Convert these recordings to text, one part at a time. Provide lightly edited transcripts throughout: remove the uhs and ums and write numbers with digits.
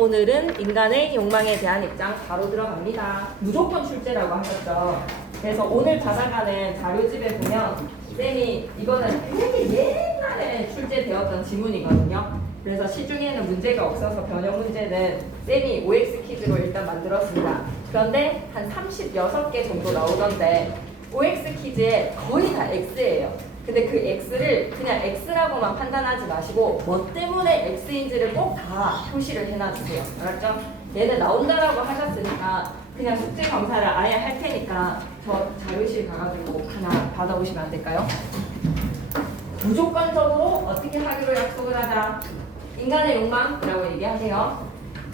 오늘은 인간의 욕망에 대한 입장 바로 들어갑니다. 무조건 출제라고 하셨죠. 그래서 오늘 받아가는 자료집에 보면 쌤이 이거는 되게 옛날에 출제되었던 지문이거든요. 그래서 시중에는 문제가 없어서 변형 문제는 쌤이 OX 퀴즈로 일단 만들었습니다. 그런데 한 36개 정도 나오던데 OX 퀴즈에 거의 다 X예요. 근데 그 X를 그냥 X라고만 판단하지 마시고 뭐 때문에 X인지를 꼭 다 표시를 해놔주세요. 알았죠? 얘는 나온다라고 하셨으니까 그냥 숙제 검사를 아예 할 테니까 저 자료실 가가지고 하나 받아오시면 안 될까요? 무조건적으로 어떻게 하기로 약속을 하자. 인간의 욕망이라고 얘기하세요.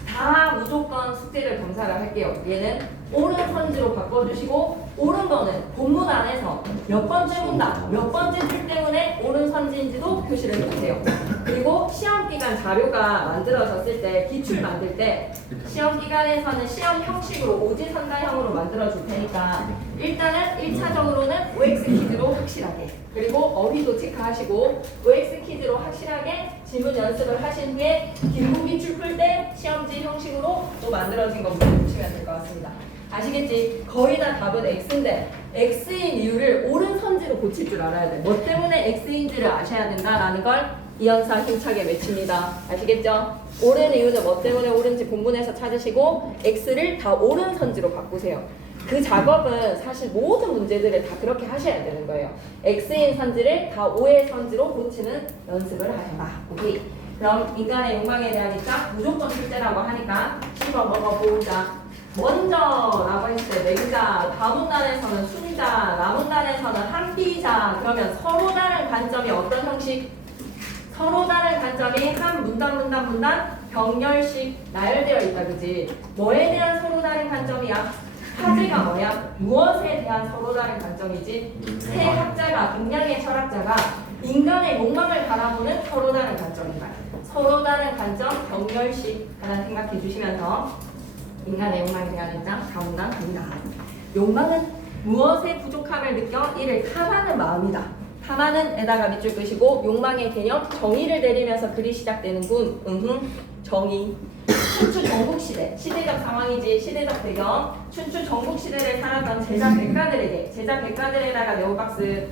다 무조건 숙제를 검사를 할게요. 얘는 옳은 선지로 바꿔주시고 옳은 거는 본문 안에서 몇 번째 문단, 몇 번째 줄 때문에 옳은 선지인지도 표시를 해주세요. 그리고 시험기간 자료가 만들어졌을 때, 기출 만들 때 시험기간에서는 시험 형식으로 오지선다형으로 만들어줄 테니까 일단은 1차적으로는 OX 퀴즈로 확실하게, 그리고 어휘도 체크하시고 OX 퀴즈로 확실하게 질문 연습을 하신 후에 긴급 기출 풀 때 시험지 형식으로 또 만들어진 거 문제 붙이면 될 것 같습니다. 아시겠지? 거의 다 답은 X인데 X인 이유를 옳은 선지로 고칠 줄 알아야 돼. 뭐 때문에 X인지를 아셔야 된다라는 걸 이연사 힘차게 외칩니다. 아시겠죠? 옳은 이유는 뭐 때문에 옳은지 본문에서 찾으시고 X를 다 옳은 선지로 바꾸세요. 그 작업은 사실 모든 문제들을 다 그렇게 하셔야 되는 거예요. X인 선지를 다 O의 선지로 고치는 연습을 하셔라. 오케이. 그럼 인간의 욕망에 대한 입장 무조건 출제라고 하니까 씹어 먹어보자. 먼저라고 했을 때 맹자, 다문단에서는 순자, 나문단에서는 한비자. 그러면 서로 다른 관점이 어떤 형식? 서로 다른 관점이 한 문단 병렬식 나열되어 있다, 그지? 뭐에 대한 서로 다른 관점이야? 화제가 뭐야? 무엇에 대한 서로 다른 관점이지? 세 학자가, 동양의 철학자가 인간의 욕망을 바라보는 서로 다른 관점이다. 서로 다른 관점, 병렬식 하나 생각해 주시면서 인간의 욕망에 대한 입장, 다문단 갑니다. 욕망은 무엇의 부족함을 느껴 이를 탐하는 마음이다. 탐하는 에다가 밑줄 끄시고 욕망의 개념, 정의를 내리면서 글이 시작되는군. 정의. 춘추 전국시대, 시대적 상황이지, 시대적 배경. 춘추 전국시대를 살았던 제자 백가들에게, 제자 백가들에다가 네오박스.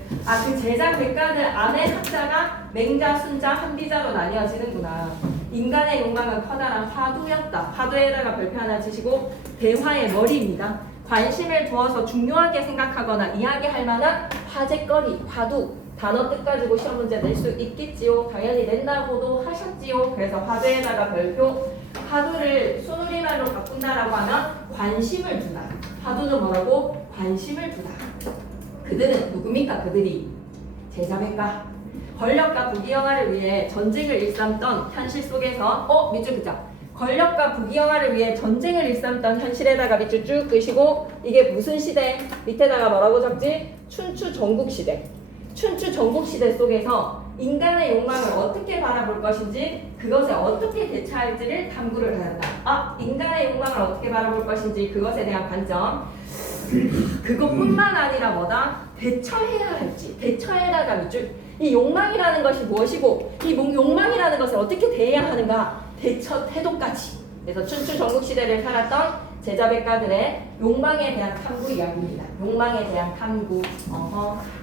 그 제자 백가들 안에 학자가 맹자, 순자, 한비자로 나뉘어지는구나. 인간의 욕망은 커다란 화두였다. 화두에다가 별표 하나 치시고 대화의 머리입니다. 관심을 두어서 중요하게 생각하거나 이야기할 만한 화제거리, 화두. 단어 뜻 가지고 시험 문제 낼 수 있겠지요. 당연히 낸다고도 하셨지요. 그래서 화두에다가 별표. 화두를 순우리말로 바꾼다라고 하면 관심을 두다. 화두는 뭐라고? 관심을 두다. 그들은 누굽니까? 그들이 제자백가. 권력과 부귀영화를 위해 전쟁을 일삼던 현실 속에서 밑줄 끄자. 권력과 부귀영화를 위해 전쟁을 일삼던 현실에다가 밑줄 쭉 끄시고 이게 무슨 시대? 밑에다가 뭐라고 적지? 춘추 전국시대. 춘추 전국시대 속에서 인간의 욕망을 어떻게 바라볼 것인지 그것에 어떻게 대처할지를 탐구를 해야 한다. 인간의 욕망을 어떻게 바라볼 것인지 그것에 대한 관점. 그것뿐만 아니라 뭐다? 대처해야 할지. 대처에다가 밑줄. 이 욕망이라는 것이 무엇이고 이 욕망이라는 것을 어떻게 대해야 하는가? 대처 태도까지. 그래서 춘추 전국시대를 살았던 제자백가들의 욕망에 대한 탐구 이야기입니다. 욕망에 대한 탐구.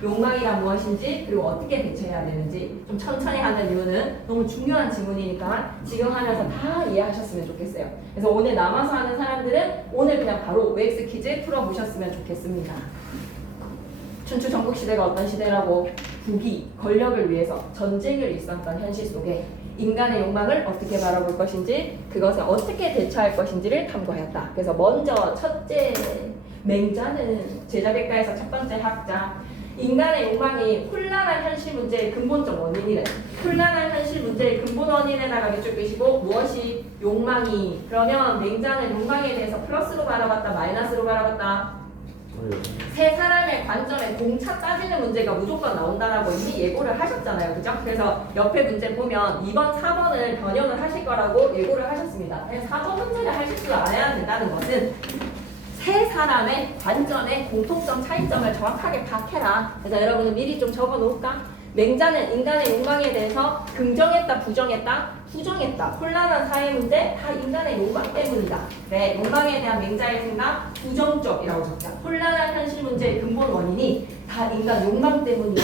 욕망이란 무엇인지 그리고 어떻게 대처해야 되는지 좀 천천히 하는 이유는 너무 중요한 지문이니까 지금 하면서 다 이해하셨으면 좋겠어요. 그래서 오늘 남아서 하는 사람들은 오늘 그냥 바로 OX 퀴즈 풀어보셨으면 좋겠습니다. 춘추 전국시대가 어떤 시대라고? 부귀, 권력을 위해서 전쟁을 일삼던 현실 속에 인간의 욕망을 어떻게 바라볼 것인지 그것에 어떻게 대처할 것인지를 탐구하였다. 그래서 먼저 첫째 맹자는 제자백가에서 첫 번째 학자. 인간의 욕망이 혼란한 현실 문제의 근본적 원인이래. 혼란한 현실 문제의 근본 원인에다가 밑줄 끄시고 무엇이? 욕망이. 그러면 맹자는 욕망에 대해서 플러스로 바라봤다, 마이너스로 바라봤다? 세 사람의 관점에 공차 따지는 문제가 무조건 나온다라고 이미 예고를 하셨잖아요. 그죠? 그래서 옆에 문제 보면 2번, 4번을 변형을 하실 거라고 예고를 하셨습니다. 4번 문제를 하실 줄 알아야 된다는 것은 세 사람의 관점의 공통점, 차이점을 정확하게 파악해라. 그래서 여러분은 미리 좀 적어 놓을까? 맹자는 인간의 욕망에 대해서 긍정했다, 부정했다, 부정했다. 혼란한 사회 문제 다 인간의 욕망 때문이다. 네, 욕망에 대한 맹자의 생각 부정적이라고 적자. 혼란한 현실 문제의 근본 원인이 다 인간 욕망 때문이다.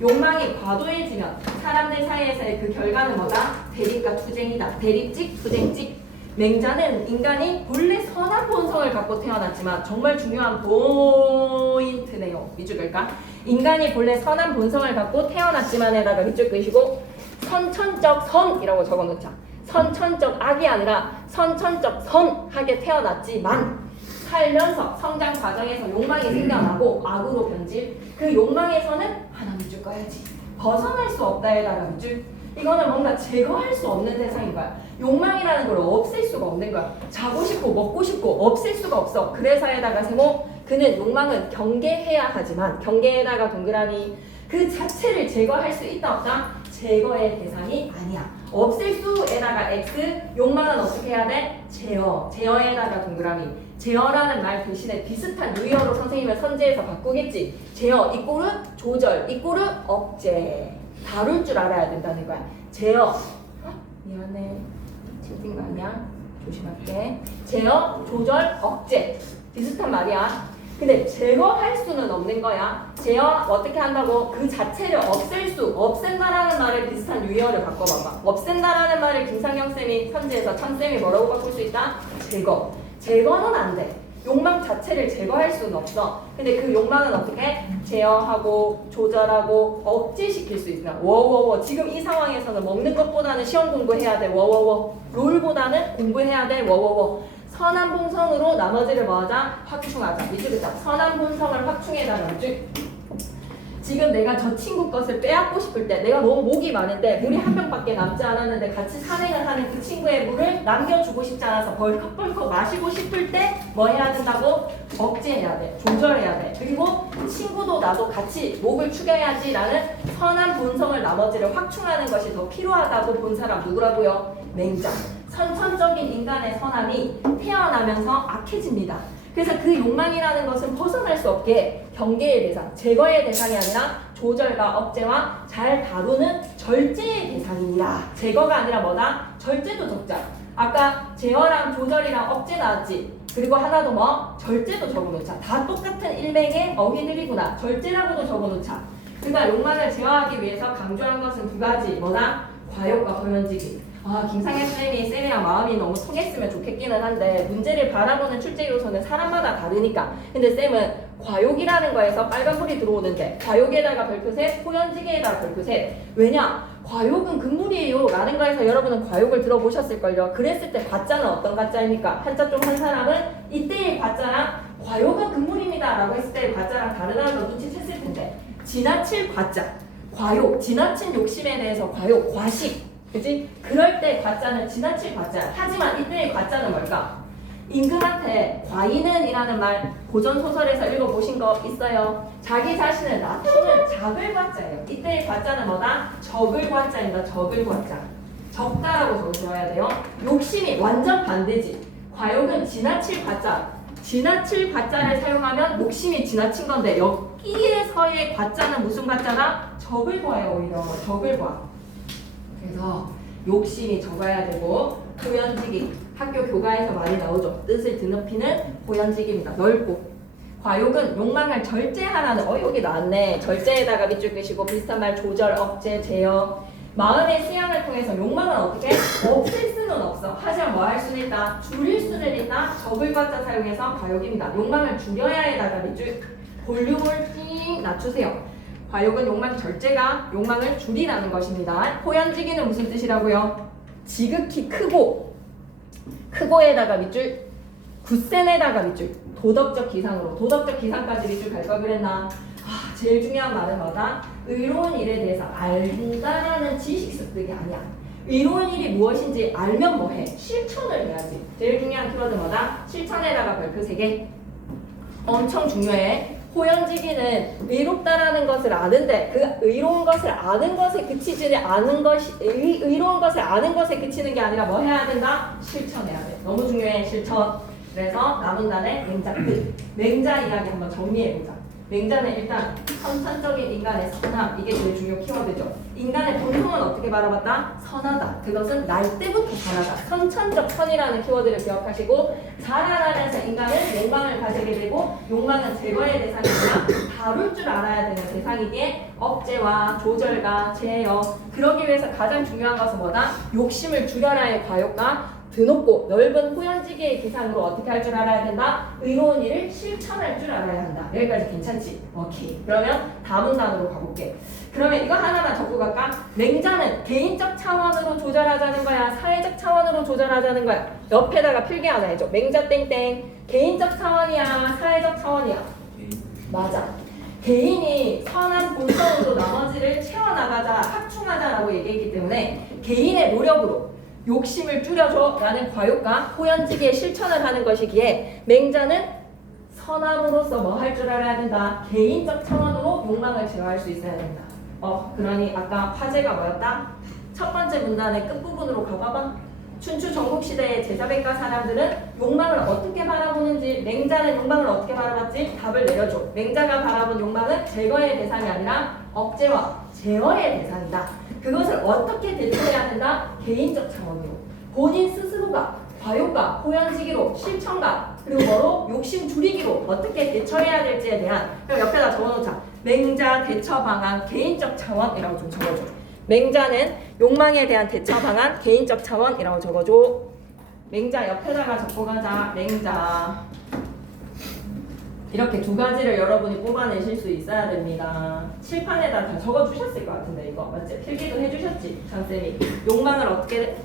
욕망이 과도해지면 사람들 사이에서의 그 결과는 뭐다? 대립과 투쟁이다. 대립직, 투쟁직. 맹자는 인간이 본래 선한 본성을 갖고 태어났지만 정말 중요한 포인트네요. 밑줄 그을까? 인간이 본래 선한 본성을 갖고 태어났지만에다가 밑줄 그으시고 선천적 선이라고 적어놓자. 선천적 악이 아니라 선천적 선하게 태어났지만 살면서 성장 과정에서 욕망이 생겨나고 악으로 변질. 그 욕망에서는 하나 밑줄 꺼야지. 벗어날 수 없다에다가 밑줄. 이거는 뭔가 제거할 수 없는 대상인 거야. 욕망이라는 걸 없앨 수가 없는 거야. 자고 싶고 먹고 싶고 없앨 수가 없어. 그래서에다가 세모 그는 욕망은 경계해야 하지만 경계에다가 동그라미 그 자체를 제거할 수 있다 없다? 제거의 대상이 아니야. 없앨 수에다가 X 욕망은 어떻게 해야 돼? 제어. 제어에다가 동그라미. 제어라는 말 대신에 비슷한 유의어로 선생님은 선제해서 바꾸겠지. 제어 이꼬르 조절 이꼬르 억제. 다룰 줄 알아야 된다는 거야. 제어. 미안해. 틀린 거 아니야? 조심할게. 제어, 조절, 억제. 비슷한 말이야. 근데 제거할 수는 없는 거야. 제어 어떻게 한다고? 그 자체를 없앨 수, 없앤다라는 말을 비슷한 유의어를 바꿔봐봐. 없앤다라는 말을 김상경쌤이 선지해서 참쌤이 뭐라고 바꿀 수 있다? 제거. 제거는 안 돼. 욕망 자체를 제거할 수는 없어. 근데 그 욕망은 어떻게? 제어하고 조절하고 억제시킬 수 있나? 워워워. 지금 이 상황에서는 먹는 것보다는 시험 공부해야 돼. 워워워. 롤보다는 공부해야 돼. 워워워. 선한 본성으로 나머지를 뭐하자? 확충하자. 미치겠다. 선한 본성을 확충해달라. 지금 내가 저 친구 것을 빼앗고 싶을 때 내가 너무 목이 많은데 물이 한 병밖에 남지 않았는데 같이 산행을 하는 그 친구의 물을 남겨주고 싶지 않아서 벌컥벌컥 마시고 싶을 때 뭐 해야 된다고? 억제해야 돼. 조절해야 돼. 그리고 친구도 나도 같이 목을 축여야지 라는 선한 본성을 나머지를 확충하는 것이 더 필요하다고 본 사람 누구라고요? 맹자. 선천적인 인간의 선함이 태어나면서 악해집니다. 그래서 그 욕망이라는 것은 벗어날 수 없게 경계의 대상, 제거의 대상이 아니라 조절과 억제와 잘 다루는 절제의 대상이니라. 제거가 아니라 뭐다? 절제도 적자. 아까 제어랑 조절이랑 억제 나왔지. 그리고 하나 더 뭐? 절제도 적어놓자. 다 똑같은 일맥의 어휘들이구나. 절제라고도 적어놓자. 그러니까 욕망을 제어하기 위해서 강조한 것은 두 가지. 뭐다? 과욕과 허연지기. 김상현 쌤이 쌤이랑 마음이 너무 통했으면 좋겠기는 한데 문제를 바라보는 출제 요소는 사람마다 다르니까. 근데 쌤은 과욕이라는 거에서 빨간불이 들어오는데 과욕에다가 별표셋, 호연지기에다가 별표셋. 왜냐? 과욕은 금물이에요 라는 거에서 여러분은 과욕을 들어보셨을걸요. 그랬을 때 과자는 어떤 과자입니까? 한자 좀 한 사람은 이때의 과자랑 과욕은 금물입니다 라고 했을 때 과자랑 다르다는 걸 눈치챘을 텐데 지나칠 과자, 과욕, 지나친 욕심에 대해서 과욕, 과식. 그치? 그럴 때 과자는 지나칠 과자. 하지만 이때의 과자는 뭘까? 임금한테 과인은 이라는 말 고전 소설에서 읽어보신 거 있어요? 자기 자신을 낮추는 작을 과자예요. 이때의 과자는 뭐다? 적을 과자입니다. 적을 과자. 적다라고 적어줘야 돼요. 욕심이 완전 반대지. 과욕은 지나칠 과자. 지나칠 과자를 사용하면 욕심이 지나친 건데 여기에서의 과자는 무슨 과자다? 적을 과예요. 오히려 적을 과. 그래서 욕심이 적어야 되고 호연지기 학교 교과에서 많이 나오죠. 뜻을 드높이는 호연지기입니다. 넓고 과욕은 욕망을 절제하라는 여기 나왔네. 절제에다가 밑줄 끄시고 비슷한 말 조절, 억제, 제어 마음의 수양을 통해서 욕망을 어떻게 없앨 수는 없어. 하지만 뭐 할 수는 있다. 줄일 수는 있다. 적을 과자 사용해서 과욕입니다. 욕망을 줄여야에다가 밑줄 볼륨을 띵 낮추세요. 과욕은 욕망 절제가 욕망을 줄이라는 것입니다. 호연지기는 무슨 뜻이라고요? 지극히 크고에다가 밑줄 굳센에다가 밑줄 도덕적 기상으로 도덕적 기상까지 밑줄 갈 걸 그랬나? 제일 중요한 말은 뭐다? 의로운 일에 대해서 알다라는 지식 습득이 아니야. 의로운 일이 무엇인지 알면 뭐해? 실천을 해야지. 제일 중요한 키워드 뭐다? 실천에다가 별표 3개. 엄청 중요해. 호연지기는 의롭다라는 것을 아는데 그 의로운 것을 아는 것에 그치지 않은 것이 의로운 것을 아는 것에 그치는 게 아니라 뭐 해야 된다? 실천해야 돼. 너무 중요해. 실천. 그래서 남은 단에 맹자 끝. 맹자 이야기 한번 정리해보자. 맹자는 일단 선천적인 인간의 선함, 이게 제일 중요 키워드죠. 인간의 본성은 어떻게 바라봤다? 선하다. 그것은 날 때부터 선하다. 선천적 선이라는 키워드를 기억하시고, 자라나면서 인간은 욕망을 가지게 되고, 욕망은 제거의 대상이 아니라 다룰 줄 알아야 되는 대상이기에 억제와 조절과 제어, 그러기 위해서 가장 중요한 것은 뭐다? 욕심을 줄여라의 과욕과 드높고 넓은 호연지기의 기상으로 어떻게 할 줄 알아야 된다? 의로운 일을 실천할 줄 알아야 한다. 여기까지 괜찮지? 오케이. 그러면 다음 문단으로 가볼게. 그러면 이거 하나만 적고 갈까? 맹자는 개인적 차원으로 조절하자는 거야? 사회적 차원으로 조절하자는 거야? 옆에다가 필기 하나 해줘. 맹자 땡땡. 개인적 차원이야? 사회적 차원이야? 맞아. 개인이 선한 본성으로 나머지를 채워나가자, 합충하자라고 얘기했기 때문에 개인의 노력으로 욕심을 줄여줘 라는 과욕과 호연지기의 실천을 하는 것이기에 맹자는 선함으로써 뭐 할 줄 알아야 된다? 개인적 차원으로 욕망을 제어할 수 있어야 된다. 그러니 아까 화제가 뭐였다? 첫 번째 문단의 끝부분으로 가봐봐. 춘추 전국시대의 제자백과 사람들은 욕망을 어떻게 바라보는지, 맹자는 욕망을 어떻게 바라봤지? 답을 내려줘. 맹자가 바라본 욕망은 제거의 대상이 아니라 억제와 제어의 대상이다. 그것을 어떻게 대처해야 된다? 개인적 차원으로. 본인 스스로가 과욕과 호연지기로, 실천과, 그리고 뭐로? 욕심 줄이기로 어떻게 대처해야 될지에 대한, 그럼 옆에다 적어놓자. 맹자 대처 방안 개인적 차원이라고 좀 적어줘. 맹자는 욕망에 대한 대처 방안 개인적 차원이라고 적어줘. 맹자 옆에다가 적고 가자. 맹자. 이렇게 두 가지를 여러분이 뽑아내실 수 있어야 됩니다. 칠판에다 다 적어주셨을 것 같은데 이거 맞지? 필기도 해주셨지? 장쌤이. 욕망을 어떻게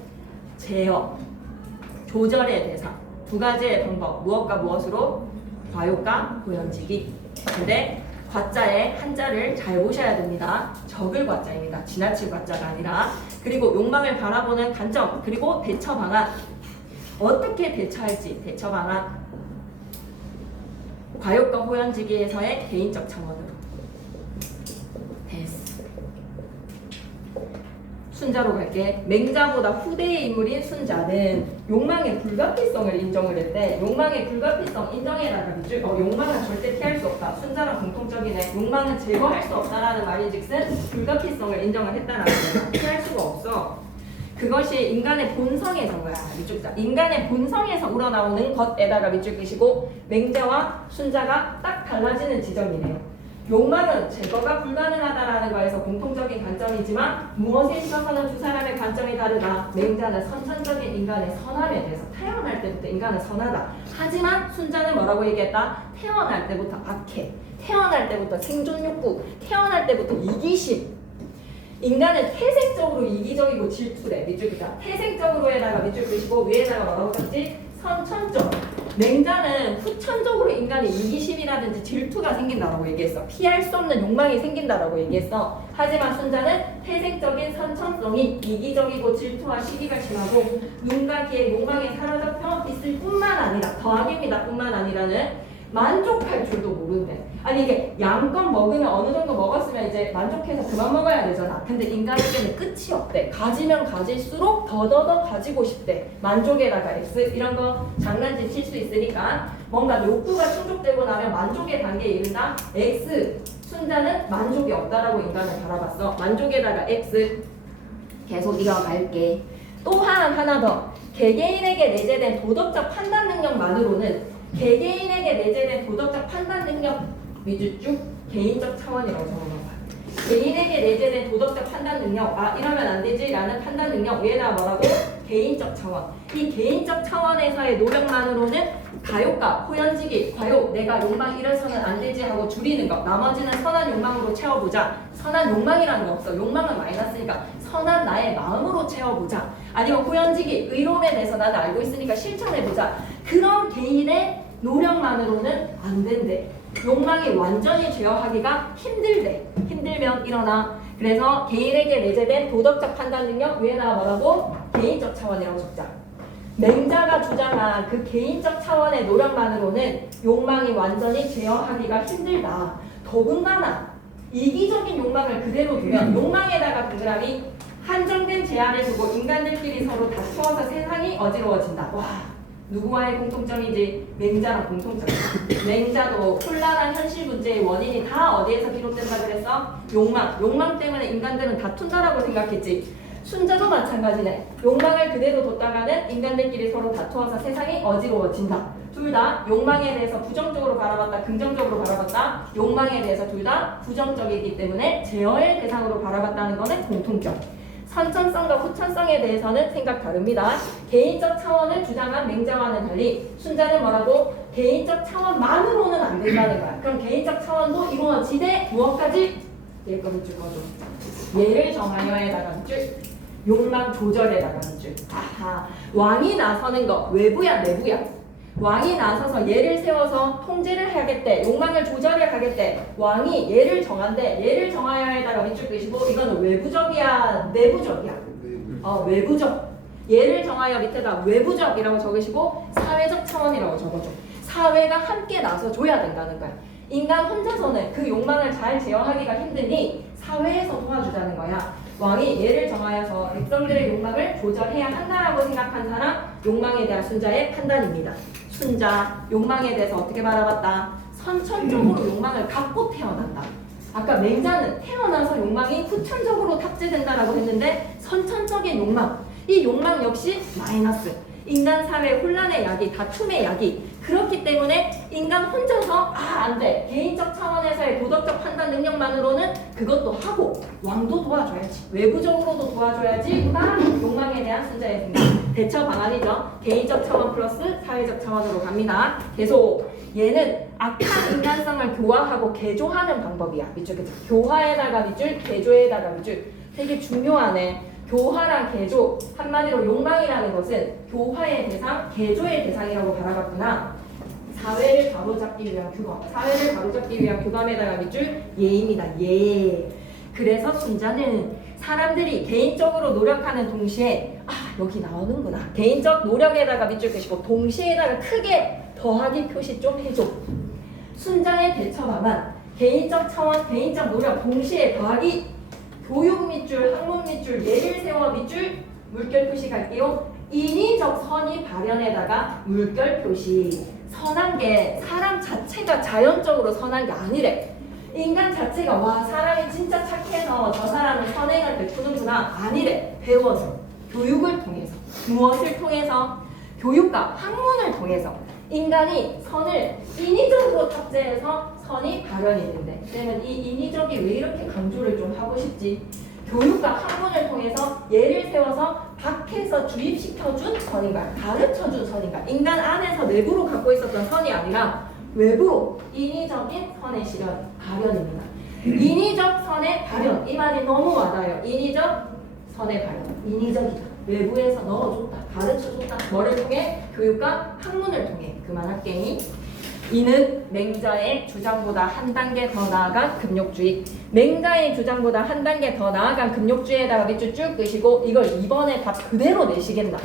제어, 조절의 대상. 두 가지의 방법. 무엇과 무엇으로? 과욕과 호연지기. 근데 과자의 한자를 잘 보셔야 됩니다. 적을 과자입니다. 지나칠 과자가 아니라. 그리고 욕망을 바라보는 관점, 그리고 대처 방안. 어떻게 대처할지 대처 방안. 과욕과 호연지기에서의 개인적 차원으로. 됐어. 순자로 갈게. 맹자보다 후대의 인물인 순자는 욕망의 불가피성을 인정을 했대. 욕망의 불가피성 인정해라가 밑줄. 욕망은 절대 피할 수 없다. 순자랑 공통적이네. 욕망은 제거할 수 없다라는 말인즉슨 불가피성을 인정을 했다라는 거야. 피할 수가 없어. 그것이 인간의 본성에서인 거야. 밑줄 자. 인간의 본성에서 우러나오는 것에다가 밑줄 끄시고, 맹자와 순자가 딱 달라지는 지점이네요. 욕망은 제거가 불가능하다라는 거에서 공통적인 관점이지만 무엇에 있어서는 두 사람의 관점이 다르다. 맹자는 선천적인 인간의 선함에 대해서 태어날 때부터 인간은 선하다. 하지만 순자는 뭐라고 얘기했다? 태어날 때부터 악해. 태어날 때부터 생존 욕구. 태어날 때부터 이기심. 인간은 태생적으로 이기적이고 질투래. 밑줄 끄자. 태생적으로에다가 밑줄 끄시고 위에다가 뭐라고 썼지? 선천적. 맹자는 후천적으로 인간의 이기심이라든지 질투가 생긴다라고 얘기했어. 피할 수 없는 욕망이 생긴다라고 얘기했어. 하지만 순자는 태생적인 선천성이 이기적이고 질투와 시기가 심하고 눈과 귀의 욕망에 사로잡혀 있을 뿐만 아니라, 더하기입니다. 뿐만 아니라는 만족할 줄도 모른대. 아니 이게 양껏 먹으면 어느 정도 먹었으면 이제 만족해서 그만 먹어야 되잖아. 근데 인간에게는 끝이 없대. 가지면 가질수록 더더더 가지고 싶대. 만족에다가 X 이런 거 장난질 칠 수 있으니까 뭔가 욕구가 충족되고 나면 만족의 단계에 이른다. X. 순자는 만족이 없다라고 인간을 바라봤어. 만족에다가 X. 계속 이어갈게. 또한 하나 더. 개개인에게 내재된 도덕적 판단 능력만으로는, 개개인에게 내재된 도덕적 판단 능력 밑줄 쭉 개인적 차원이라고 적어놓은 개인에게 내재된 도덕적 판단 능력, 이러면 안 되지 라는 판단 능력 위에다 뭐라고? 개인적 차원. 이 개인적 차원에서의 노력만으로는 가욕과 호연지기, 과욕, 내가 욕망 이래서는 안 되지 하고 줄이는 것, 나머지는 선한 욕망으로 채워보자. 선한 욕망이라는 거 없어. 욕망은 마이너스니까 선한 나의 마음으로 채워보자. 아니면 호연지기, 의로움에 대해서 나는 알고 있으니까 실천해보자. 그런 개인의 노력만으로는 안 된대. 욕망이 완전히 제어하기가 힘들대. 힘들면 일어나. 그래서 개인에게 내재된 도덕적 판단 능력 위에다가 뭐라고? 개인적 차원이라고 적자. 맹자가 주장한 그 개인적 차원의 노력만으로는 욕망이 완전히 제어하기가 힘들다. 더군다나 이기적인 욕망을 그대로 두면 욕망에다가 동그라미 한정된 제한을 두고 인간들끼리 서로 다투어서 세상이 어지러워진다. 와, 누구와의 공통점이지? 맹자랑 공통점. 맹자도 혼란한 현실 문제의 원인이 다 어디에서 비롯된다 그랬어? 욕망. 욕망 때문에 인간들은 다툰다라고 생각했지. 순자도 마찬가지네. 욕망을 그대로 뒀다가는 인간들끼리 서로 다투어서 세상이 어지러워진다. 둘 다 욕망에 대해서 부정적으로 바라봤다, 긍정적으로 바라봤다. 욕망에 대해서 둘 다 부정적이기 때문에 제어의 대상으로 바라봤다는 것은 공통점. 선천성과 후천성에 대해서는 생각 다릅니다. 개인적 차원을 주장한 맹자와는 달리 순자는 뭐라고? 개인적 차원만으로는 안 된다는 거야. 그럼 개인적 차원도 이루어지되 무엇까지? 예거를 주거죠. 예를 정하여에다가 밑줄, 욕망 조절에다가 밑줄. 아하, 왕이 나서는 거 외부야 내부야? 왕이 나서서 예를 세워서 통제를 하겠대, 욕망을 조절을 하겠대. 왕이 예를 정한대. 예를 정하여에다가 밑줄 끄시고 이거는 외부적이야 내부적이야? 외부적. 예를 정하여 밑에다 외부적이라고 적으시고 사회적 차원이라고 적어줘. 사회가 함께 나서줘야 된다는 거야. 인간 혼자서는 그 욕망을 잘 제어하기가 힘드니 사회에서 도와주자는 거야. 왕이 예를 정하여서 백성들의 욕망을 조절해야 한다라고 생각한 사람, 욕망에 대한 순자의 판단입니다. 순자, 욕망에 대해서 어떻게 바라봤다? 선천적으로 욕망을 갖고 태어난다. 아까 맹자는 태어나서 욕망이 후천적으로 탑재된다라고 했는데 선천적인 욕망, 이 욕망 역시 마이너스. 인간 사회 혼란의 야기, 다툼의 야기. 그렇기 때문에 인간 혼자서 안 돼. 개인적 차원에서의 도덕적 판단 능력만으로는 그것도 하고 왕도 도와줘야지. 외부적으로도 도와줘야지가 욕망에 대한 순자의 생각. 대처 방안이죠. 개인적 차원 플러스 사회적 차원으로 갑니다. 계속 얘는 악한 인간성을 교화하고 개조하는 방법이야. 밑줄 그죠? 교화에다가 밑줄, 개조에다가 밑줄. 되게 중요하네. 교화랑 개조, 한마디로 욕망이라는 것은 교화의 대상, 개조의 대상이라고 바라봤구나. 사회를 바로잡기 위한 규범, 사회를 바로잡기 위한 규범에다가 밑줄 예입니다. 예. 그래서 순자는 사람들이 개인적으로 노력하는 동시에 여기 나오는구나. 개인적 노력에다가 밑줄 끄시고 동시에다가 크게 더하기 표시 좀 해줘. 순자의 대처 방안, 개인적 차원, 개인적 노력 동시에 더하기. 교육 밑줄, 학문 밑줄, 예를 세워 밑줄, 물결 표시 갈게요. 인위적 선의 발현에다가 물결 표시. 선한 게 사람 자체가 자연적으로 선한 게 아니래. 인간 자체가 와 사람이 진짜 착해서 저 사람은 선행을 베푸는구나 아니래. 배워서 교육을 통해서 무엇을 통해서? 교육과 학문을 통해서 인간이 선을 인위적으로 탑재해서 선이 발현했는데 그러면 이 인위적이 왜 이렇게 강조를 좀 하고 싶지? 교육과 학문을 통해서 예를 세워서 밖에서 주입시켜준 선인가 가르쳐준 선인가 인간 안에서 내부로 갖고 있었던 선이 아니라 외부로 인위적인 선의 실현 발현입니다. 인위적 선의 발현 이 말이 너무 와닿아요. 인위적 선의 발현 인위적이다. 외부에서 넣어줬다 가르쳐줬다 뭐를 통해? 교육과 학문을 통해. 그만할게. 이는 맹자의 주장보다 한 단계 더 나아간 금욕주의. 맹자의 주장보다 한 단계 더 나아간 금욕주의에다가 밑줄 쭉 끄시고 이걸 2번에 답 그대로 내시겠나?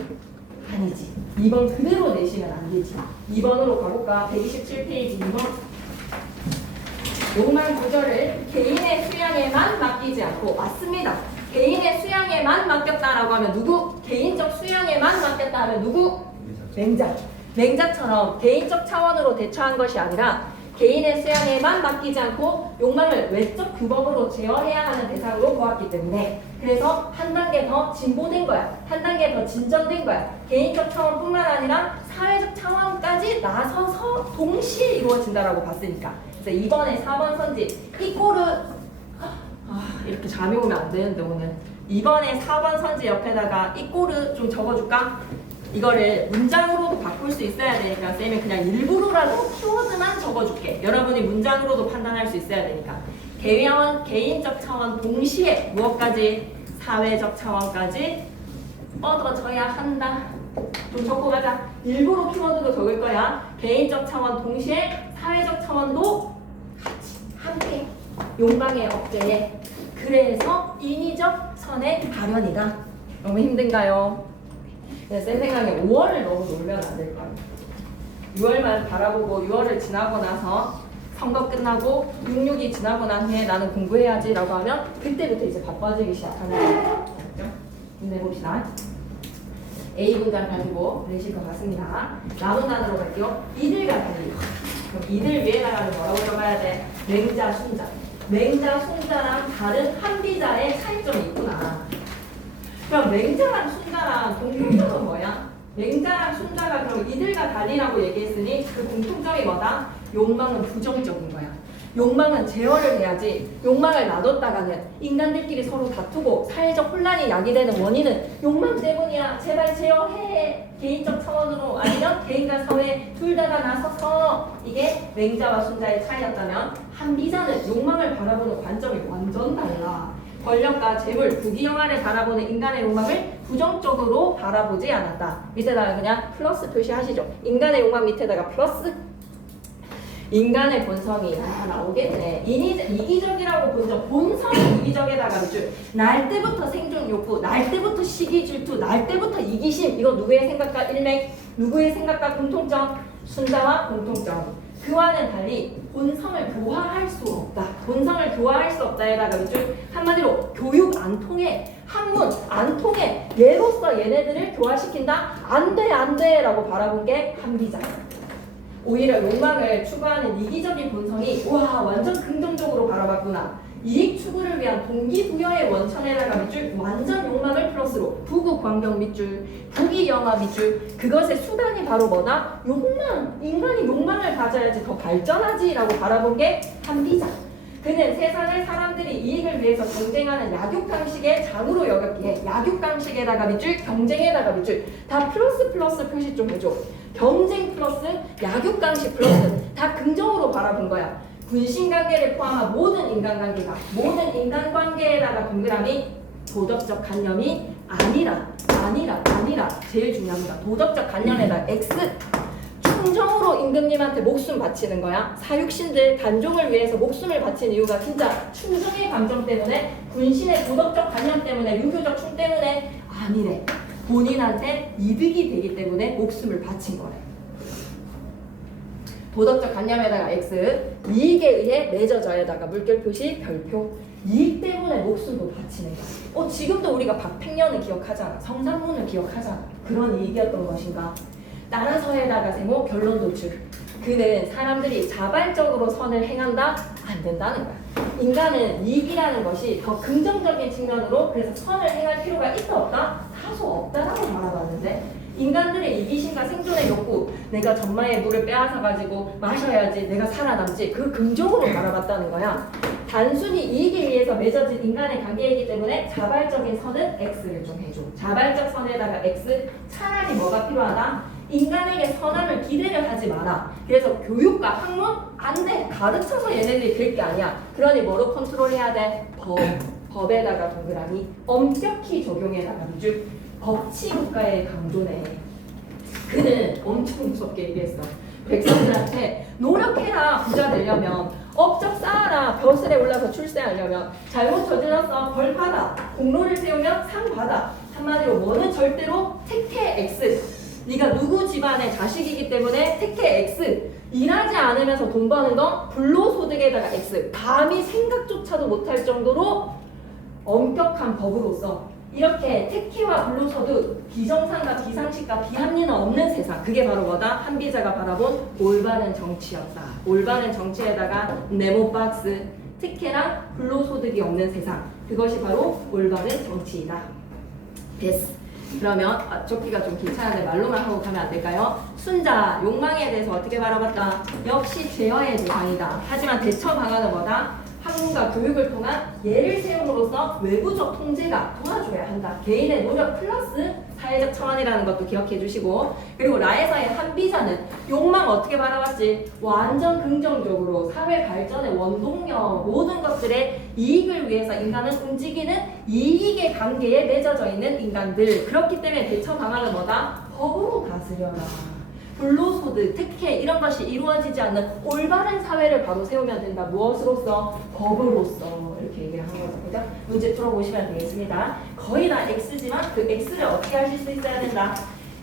아니지. 2번 그대로 내시면 안 되지. 2번으로 가볼까? 127페이지 2번. 욕망 조절을 개인의 수양에만 맡기지 않고 맞습니다. 개인의 수양에만 맡겼다라고 하면 누구? 개인적 수양에만 맡겼다 하면 누구? 맹자. 맹자처럼 개인적 차원으로 대처한 것이 아니라 개인의 수양에만 맡기지 않고 욕망을 외적 규범으로 제어해야 하는 대상으로 보았기 때문에 그래서 한 단계 더 진보된 거야. 한 단계 더 진전된 거야. 개인적 차원뿐만 아니라 사회적 차원까지 나서서 동시에 이루어진다라고 봤으니까. 그래서 이번에 4번 선지 이 꼴은 이렇게 잠이 오면 안 되는데 오늘 이번에 4번 선지 옆에다가 이 꼴을 좀 적어줄까? 이거를 문장으로도 바꿀 수 있어야 되니까 쌤이 그냥 일부러라도 키워드만 적어줄게. 여러분이 문장으로도 판단할 수 있어야 되니까. 개인적 차원 동시에 무엇까지? 사회적 차원까지 뻗어져야 한다. 좀 적고 가자. 일부러 키워드도 적을 거야. 개인적 차원 동시에 사회적 차원도 같이 함께 욕망의 억제에. 그래서 인위적 선의 발현이다. 너무 힘든가요? 쌤 생각에 5월을 너무 놀면 안 될 거야. 6월만 바라보고 6월을 지나고 나서 선거 끝나고 6.6이 지나고 난 후에 나는 공부해야지 라고 하면 그때부터 이제 바빠지기 시작하는 거예요. 힘내봅시다. A분간 가지고 내실 것 같습니다. 남은 단어로 갈게요. 이들과 달리. 그럼 이들 위에다가 뭐라고 들어가야 돼? 맹자, 순자. 맹자, 순자랑 다른 한비자의 차이점이 있구나. 그럼 맹자랑 순자랑 공통점은 뭐야? 맹자랑 순자가 그럼 이들과 달리라고 얘기했으니 그 공통점이 뭐다? 욕망은 부정적인 거야. 욕망은 제어를 해야지. 욕망을 놔뒀다가는 인간들끼리 서로 다투고 사회적 혼란이 야기되는 원인은 욕망 때문이야. 제발 제어해. 개인적 차원으로 아니면 개인과 사회 둘 다가 나서서 이게 맹자와 순자의 차이였다면 한비자는 욕망을 바라보는 관점이 완전 달라. 권력과 재물, 부귀영화를 바라보는 인간의 욕망을 부정적으로 바라보지 않았다. 밑에다가 그냥 플러스 표시하시죠. 인간의 욕망 밑에다가 플러스. 인간의 본성이 다 나오겠네. 이기적이라고 본적, 본성은 이기적에다가 날 때부터 생존 욕구, 날 때부터 시기 질투, 날 때부터 이기심. 이거 누구의 생각과 일맥, 누구의 생각과 공통점, 순자와 공통점. 그와는 달리 본성을 교화할 수 없다. 본성을 교화할 수 없다에다가 한마디로 교육 안 통해, 학문 안 통해. 얘로서 얘네들을 교화시킨다? 안 돼, 안 돼 라고 바라본 게 한비자. 오히려 욕망을 추구하는 이기적인 본성이 와 완전 긍정적으로 바라봤구나. 이익 추구를 위한 동기부여의 원천에다가 밑줄 완전 욕망을 플러스로 부국광경 밑줄 부귀영화 밑줄 그것의 수단이 바로 뭐다? 욕망. 인간이 욕망을 가져야지 더 발전하지 라고 바라본 게 한비자. 그는 세상의 사람들이 이익을 위해서 경쟁하는 약육강식의 장으로 여겼기에 약육강식에다가 밑줄 경쟁에다가 밑줄 다 플러스 표시 좀 해줘. 경쟁 플러스 약육강식 플러스 다 긍정으로 바라본 거야. 군신관계를 포함한 모든 인간관계가 모든 인간관계에다가 동그라미 도덕적 관념이 아니라 제일 중요합니다. 도덕적 관념에다 X 충정으로 임금님한테 목숨 바치는 거야. 사육신들 단종을 위해서 목숨을 바친 이유가 진짜 충정의 감정 때문에 군신의 도덕적 관념 때문에 유교적 충 때문에 아니래. 본인한테 이득이 되기 때문에 목숨을 바친 거래. 도덕적 관념에다가 X 이익에 의해 맺어져에다가 물결 표시 별표 이익 때문에 목숨도 바치는 거야. 지금도 우리가 박팽년을 기억하잖아. 성산문을 기억하잖아. 그런 이익이었던 것인가? 따라서에다가 세모 결론 도출. 그는 사람들이 자발적으로 선을 행한다? 안 된다는 거야. 인간은 이익이라는 것이 더 긍정적인 측면으로 그래서 선을 행할 필요가 있다 없다? 다소 없다라고 바라봤는데 인간들의 이기심과 생존의 욕구 내가 전마의 물을 빼앗아가지고 마셔야지 내가 살아남지 그 긍정으로 바라봤다는 거야. 단순히 이익에 의해서 맺어진 인간의 관계이기 때문에 자발적인 선은 X를 좀 해줘. 자발적 선에다가 X 차라리 뭐가 필요하다? 인간에게 선함을 기대를 하지 마라. 그래서 교육과 학문 안 돼. 가르쳐서 얘네들이 될 게 아니야. 그러니 뭐로 컨트롤해야 돼? 법에다가 동그라미 엄격히 적용해다가 밑줄 법치국가의 강조네. 그는 엄청 무섭게 얘기했어. 백성들한테 노력해라. 부자 되려면 업적 쌓아라. 벼슬에 올라서 출세하려면 잘못 저질렀어. 벌 받아. 공로를 세우면 상 받아. 한마디로 뭐는 절대로 택해 X. 네가 누구 집안의 자식이기 때문에 택해 X. 일하지 않으면서 돈 버는 건 불로소득에다가 X. 감히 생각조차도 못할 정도로 엄격한 법으로서 이렇게 택해와 불로소득, 비정상과 비상식과 비합리는 없는 세상. 그게 바로 뭐다? 한비자가 바라본 올바른 정치였다. 올바른 정치에다가 네모박스, 택해랑 불로소득이 없는 세상. 그것이 바로 올바른 정치이다. 됐어. 그러면 적기가 좀 귀찮은데 말로만 하고 가면 안 될까요? 순자, 욕망에 대해서 어떻게 바라봤다? 역시 제어의 대상이다. 하지만 대처 방안은 뭐다? 학문과 교육을 통한 예를 세움으로써 외부적 통제가 도와줘야 한다. 개인의 노력 플러스 사회적 차원이라는 것도 기억해 주시고 그리고 라에서의 한비자는 욕망 어떻게 바라봤지? 완전 긍정적으로 사회 발전의 원동력 모든 것들의 이익을 위해서 인간은 움직이는 이익의 관계에 맺어져 있는 인간들. 그렇기 때문에 대처 방안은 뭐다? 법으로 다스려라. 불로소득, 특혜 이런 것이 이루어지지 않는 올바른 사회를 바로 세우면 된다. 무엇으로서? 법으로서. 이렇게 얘기를 한 거죠. 그죠? 문제 풀어보시면 되겠습니다. 거의 다 X지만 그 X를 어떻게 하실 수 있어야 된다.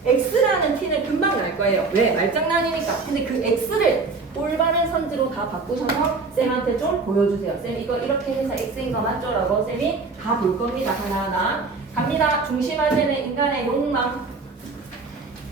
X라는 T는 금방 날 거예요. 왜? 말장난이니까. 근데 그 X를 올바른 선지로 다 바꾸셔서 쌤한테 좀 보여주세요. 쌤 이거 이렇게 해서 X인 거 맞죠? 라고 쌤이 다 볼 겁니다. 하나하나. 갑니다. 중심화되는 인간의 욕망.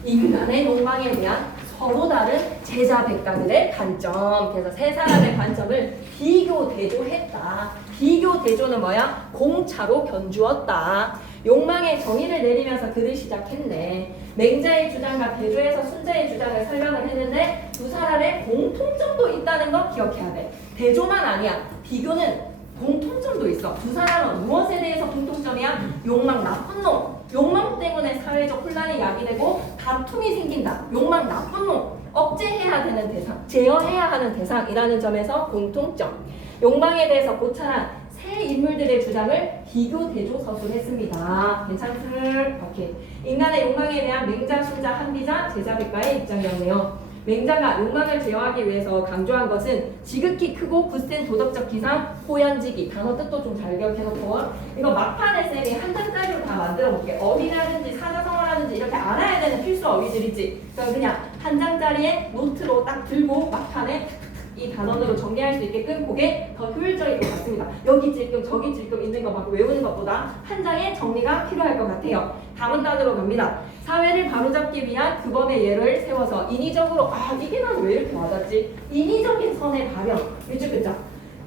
인간의 욕망에 대한 서로 다른 제자 백가들의 관점. 그래서 세 사람의 관점을 비교 대조했다. 비교 대조는 뭐야? 공차로 견주었다. 욕망의 정의를 내리면서 글을 시작했네. 맹자의 주장과 대조해서 순자의 주장을 설명을 했는데 두 사람의 공통점도 있다는 거 기억해야 돼. 대조만 아니야. 비교는 공통점도 있어. 두 사람은 무엇에 대해서 공통점이야? 욕망 나쁜 놈. 욕망 때문에 사회적 혼란이 야기되고 다툼이 생긴다. 욕망 나쁜 놈. 억제해야 되는 대상, 제어해야 하는 대상이라는 점에서 공통점. 욕망에 대해서 고찰한 세 인물들의 주장을 비교 대조 서술했습니다. 괜찮습니까? 오케이. 인간의 욕망에 대한 맹자, 순자, 한비자, 제자백가의 입장이었네요. 맹자가 욕망을 제어하기 위해서 강조한 것은 지극히 크고 굳센 도덕적 기상, 호연지기. 단어 뜻도 좀 잘 기억해놓고 이거 막판에 쌤이 한 장짜리로 다 만들어 볼게. 어휘라든지 사자성어라든지 이렇게 알아야 되는 필수 어휘들 있지. 그냥 한 장짜리에 노트로 딱 들고 막판에 이 단원으로 정리할 수 있게끔 그게 더 효율적일 것 같습니다. 여기 찔끔 저기 찔끔 있는 거 막 외우는 것보다 한 장의 정리가 필요할 것 같아요. 다음 단으로 갑니다. 사회를 바로잡기 위한 규범의 예를 세워서 인위적으로 이게 난 왜 이렇게 맞았지? 인위적인 선의 발현. 그죠?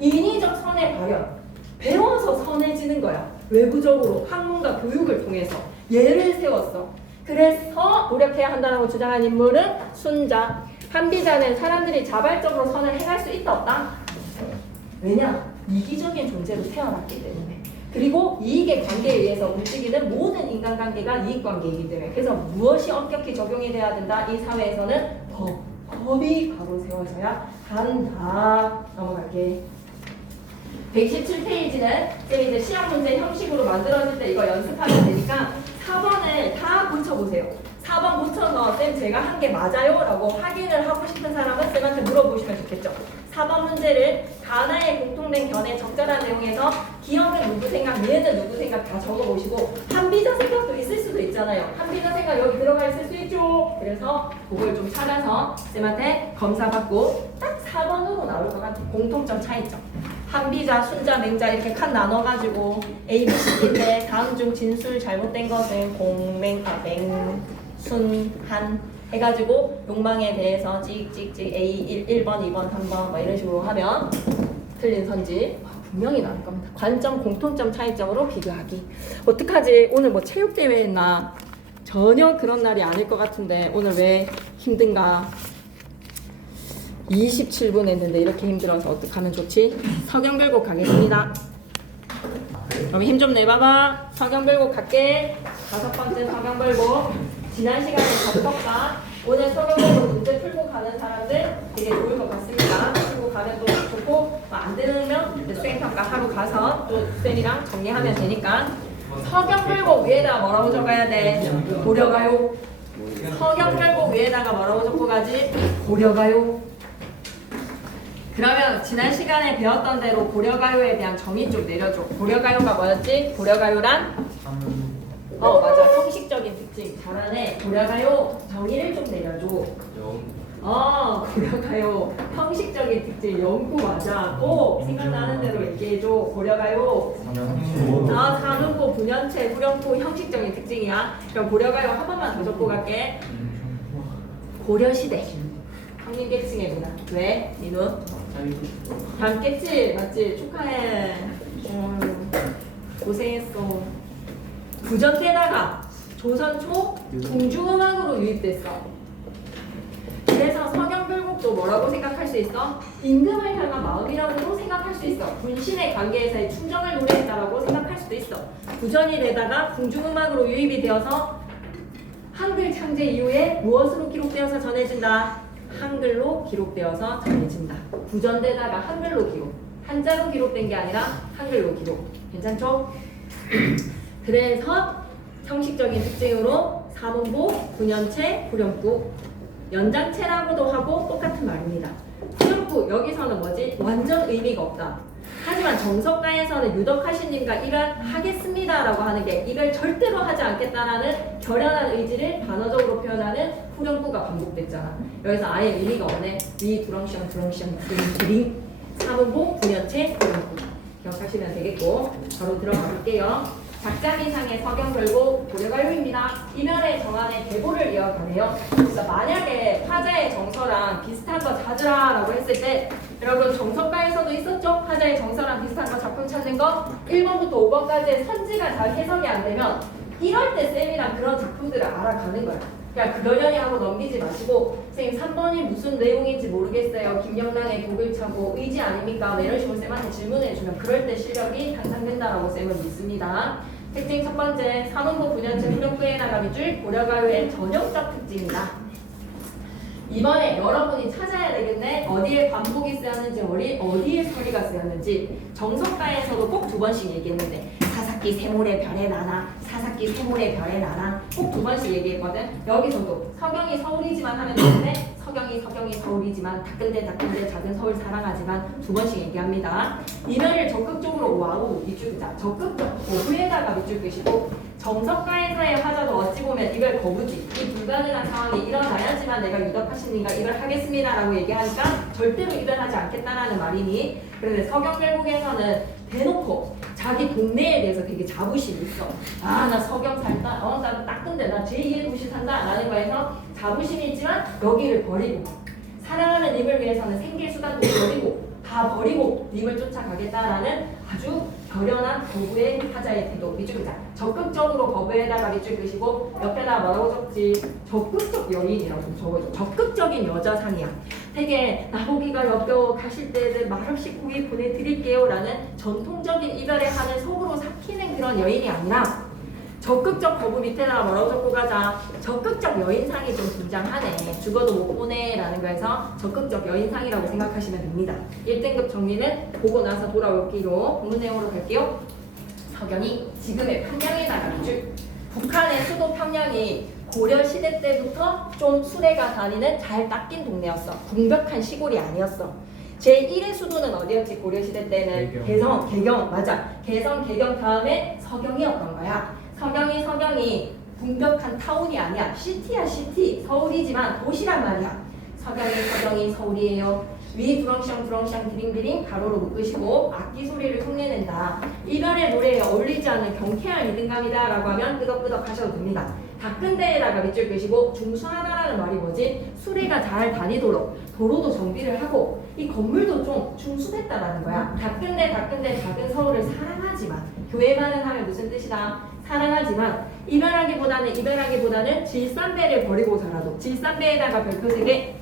인위적 선의 발현. 배워서 선해지는 거야. 외부적으로 학문과 교육을 통해서 예를 세웠어. 그래서 노력해야 한다고 주장한 인물은 순자. 한비자는 사람들이 자발적으로 선을 행할 수 있다 없다? 왜냐? 이기적인 존재로 태어났기 때문에. 그리고 이익의 관계에 의해서 움직이는 모든 인간관계가 이익관계이기 때문에. 그래서 무엇이 엄격히 적용이 돼야 된다? 이 사회에서는 법이 바로 세워져야 한다. 넘어갈게. 127페이지는 이제 시험 문제 형식으로 만들어질 때 이거 연습하면 되니까 4번을 다 고쳐보세요. 4번 고쳐서 쌤 제가 한 게 맞아요? 라고 확인을 하고 싶은 사람은 쌤한테 물어보시면 좋겠죠. 4번 문제를 가나의 공통된 견해 적절한 내용에서 기억은 누구 생각, 얘는 누구 생각 다 적어보시고 한비자 생각도 있을 수도 있잖아요. 한비자 생각 여기 들어가 있을 수 있죠. 그래서 그걸 좀 찾아서 쌤한테 검사받고 딱 4번으로 나올 것 같아요. 공통점 차이점. 한비자, 순자, 맹자 이렇게 칸 나눠가지고 A, B, C인데 다음 중 진술 잘못된 것은 맹, 순, 한 해가지고 욕망에 대해서 찍찍찍 A 1번, 2번, 3번 막 이런 식으로 하면 틀린 선지 분명히 나올 겁니다. 관점, 공통점, 차이점으로 비교하기. 어떡하지? 오늘 뭐 체육대회 했나? 전혀 그런 날이 아닐 것 같은데 오늘 왜 힘든가? 27분 했는데 이렇게 힘들어서 어떡하면 좋지? 서경별곡 가겠습니다. 그럼 힘 좀 내봐봐. 서경별곡 갈게. 5번째 서경별곡. 지난 시간에 접속과 오늘 서경별곡 문제 풀고 가는 사람들 되게 좋을 것 같습니다. 풀고 가면 또 좋고 안 되면 수행평가 하러 가서 또 쌤이랑 정리하면 되니까. 서경별곡 위에다가 뭐라고 적어야 돼? 고려가요. 서경별곡 위에다가 뭐라고 적고 가지? 고려가요. 그러면 지난 시간에 배웠던 대로 고려가요에 대한 정의 좀 내려줘. 고려가요가 뭐였지? 고려가요란? 맞아. 형식적인 특징. 잘하네. 고려가요 정의를 좀 내려줘. 고려가요 형식적인 특징. 연구 맞아. 꼭 생각나는 대로 얘기해줘. 고려가요 산후고, 분연체, 후렴구 형식적인 특징이야. 그럼 고려가요 한 번만 더 적고 갈게. 고려시대 황림계층의 문화. 왜? 민우? 닮겠지? 맞지? 축하해. 고생했어. 구전 때다가 조선 초 궁중음악으로 유입됐어. 그래서 서경별곡도 뭐라고 생각할 수 있어? 임금을 향한 마음이라고도 생각할 수 있어. 군신의 관계에서의 충정을 노래했다라고 생각할 수도 있어. 구전이 되다가 궁중음악으로 유입이 되어서 한글 창제 이후에 무엇으로 기록되어서 전해진다? 한글로 기록되어서 전해진다. 구전되다가 한글로 기록. 한자로 기록된 게 아니라 한글로 기록. 괜찮죠? 그래서 형식적인 특징으로 사문보, 분연체, 후렴구, 연장체라고도 하고 똑같은 말입니다. 후렴구 여기서는 뭐지? 완전 의미가 없다. 하지만 정석가에서는 유덕하신님과 이별 하겠습니다라고 하는 게 이별 절대로 하지 않겠다라는 결연한 의지를 단어적으로 표현하는 후렴구가 반복됐잖아. 여기서 아예 의미가 없네. 위 두렁시렁 사문보, 분연체, 후렴구 기억하시면 되겠고 바로 들어가 볼게요. 작자미상의 서경 결국 고려가요입니다. 이면에 정한의 대보를 이어가네요. 그래서 만약에 화자의 정서랑 비슷한 거 찾으라라고 했을 때 여러분 정석가에서도 있었죠? 화자의 정서랑 비슷한 거 작품 찾는 거 1번부터 5번까지의 선지가 잘 해석이 안 되면 이럴 때 쌤이랑 그런 작품들을 알아가는 거야. 그냥 그러려니 하고 넘기지 마시고 선생님 3번이 무슨 내용인지 모르겠어요. 김영란의 독을 차고 의지 아닙니까? 이런 식으로 쌤한테 질문해주면 그럴 때 실력이 향상된다라고 쌤은 믿습니다. 특징 첫 번째, 산원부 분야체 후렴구에 나가는 줄 고려가요의 전형적 특징이다. 이번에 여러분이 찾아야 되겠네. 어디에 반복이 쓰였는지 어디에 서리가 쓰였는지 정석가에서도 꼭 2번씩 얘기했는데 사사기 세모의 별의 나나 사사기 세모의 별의 나나 꼭 2번씩 얘기했거든. 여기서도 서경이 서울이지만 하면 되는데 서경이 서울이지만 따끈대 작은 서울 사랑하지만 2번씩 얘기합니다. 이면을 적극적으로 와우 밑줄 긋자. 적극적 거부에다가 밑줄 긋이고 정석가에서의 화자도 어찌 보면 이별 거부지. 이 불가능한 상황이 일어나야지만 내가 유덕하시니까 이별하겠습니다 라고 얘기하니까 절대로 이별하지 않겠다라는 말이니. 그런데 서경결국에서는 대놓고 자기 동네에 대해서 되게 자부심이 있어. 아, 나 서경 살다. 나도 따끈데 나 제2의 도시 산다. 라는 거에서 자부심이 있지만 여기를 버리고 사랑하는 님을 위해서는 생길수단도 버리고 다 버리고 님을 쫓아가겠다라는 아주 결연한 거부의 화자의 태도. 밑줄 긋자. 적극적으로 거부에다가 밑줄 긋이고 옆에다 뭐라고 적지? 적극적 여인이라고 좀 적어줘. 적극적인 여자상이야. 되게 나보기가 역겨워 가실 때는 말없이 고기 보내드릴게요 라는 전통적인 이별의 한을 속으로 삭히는 그런 여인이 아니라 적극적 거부 밑에다가 뭐라고 적고 가자. 적극적 여인상이 좀 등장하네. 죽어도 못 보내 라는 거에서 적극적 여인상이라고 생각하시면 됩니다. 1등급 정리는 보고 나서 돌아올기로 본문 내용으로 갈게요. 서경이 지금의 평양에다가 밑줄. 북한의 수도 평양이 고려시대 때부터 좀 수레가 다니는 잘 닦인 동네였어. 궁벽한 시골이 아니었어. 제1의 수도는 어디였지? 고려시대 때는 개성, 개경. 맞아. 개성, 개경 다음에 서경이었던 거야. 서경이 궁벽한 타운이 아니야. 시티야 시티. 서울이지만 도시란 말이야. 서경이 서울이에요. 위 두렁샹 디링디링 가로로 묶으시고 악기 소리를 흉내낸다. 이별의 노래에 어울리지 않는 경쾌한 리듬감이다 라고 하면 끄덕끄덕 하셔도 됩니다. 닦은데에다가 밑줄 끄시고 중수하다라는 말이 뭐지? 수레가 잘 다니도록 도로도 정비를 하고 이 건물도 좀 중수됐다라는 거야. 닦은데 작은 서울을 사랑하지만 교회만은 하면 무슨 뜻이다? 사랑하지만 이별하기보다는 질산배를 버리고 살아도 질산배에다가 별표 3개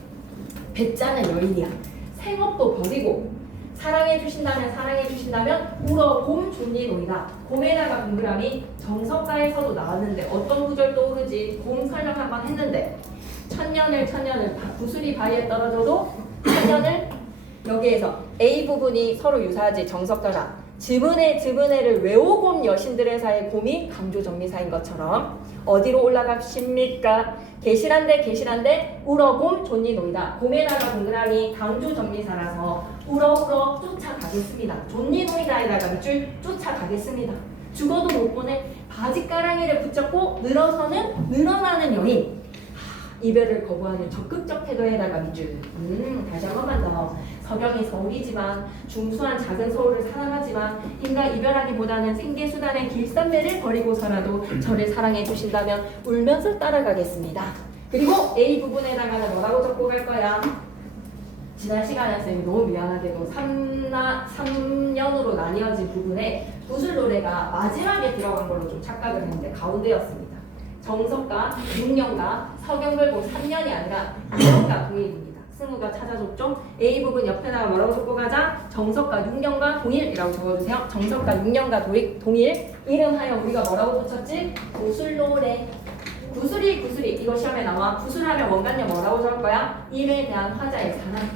배짜는 여인이야. 생업도 버리고 사랑해주신다면 울어 곰 존니 노이다. 곰에다가 동그라미 정석가에서도 나왔는데 어떤 구절 떠오르지? 곰 설명 한번 했는데 천년을 구슬이 바위에 떨어져도 천년을 여기에서 A 부분이 서로 유사하지. 정석가가 즈분해를 외오곰 여신들의 사이 곰이 강조정리사인 것처럼 어디로 올라가십니까? 계시란데 울어곰 존니 노이다. 곰에다가 동그라미 강조정리사라서 울어 쫓아가겠습니다. 존니 노이다에다가 밑줄 쫓아가겠습니다. 죽어도 못 보내. 바지가랑이를 붙잡고 늘어나는 여인. 이별을 거부하는 적극적 태도에다가 밑줄. 다시 한 번만 더. 서경이 서울이지만 중수한 작은 서울을 사랑하지만 인가 이별하기보다는 생계수단의 길산매를 버리고서라도 저를 사랑해 주신다면 울면서 따라가겠습니다. 그리고 A 부분에다가는 뭐라고 적고 갈 거야? 지난 시간에 선생님이 너무 미안하게도 3년으로 나뉘어진 부분에 구슬 노래가 마지막에 들어간 걸로 좀 착각을 했는데 가운데였습니다. 정석가 6년가 서경별곡 3년이 아니라 2년가 동일입니다. 승우가 찾아줬죠? A 부분 옆에다가 뭐라고 적고 가자? 정석가 6년가 동일이라고 적어주세요. 정석가 6년가 동일. 이름하여 우리가 뭐라고 붙였지? 구슬노래. 구슬이 이거 시험에 나와. 구슬하면 원관념 뭐라고 적을 거야? 일에 대한 화자의 사랑.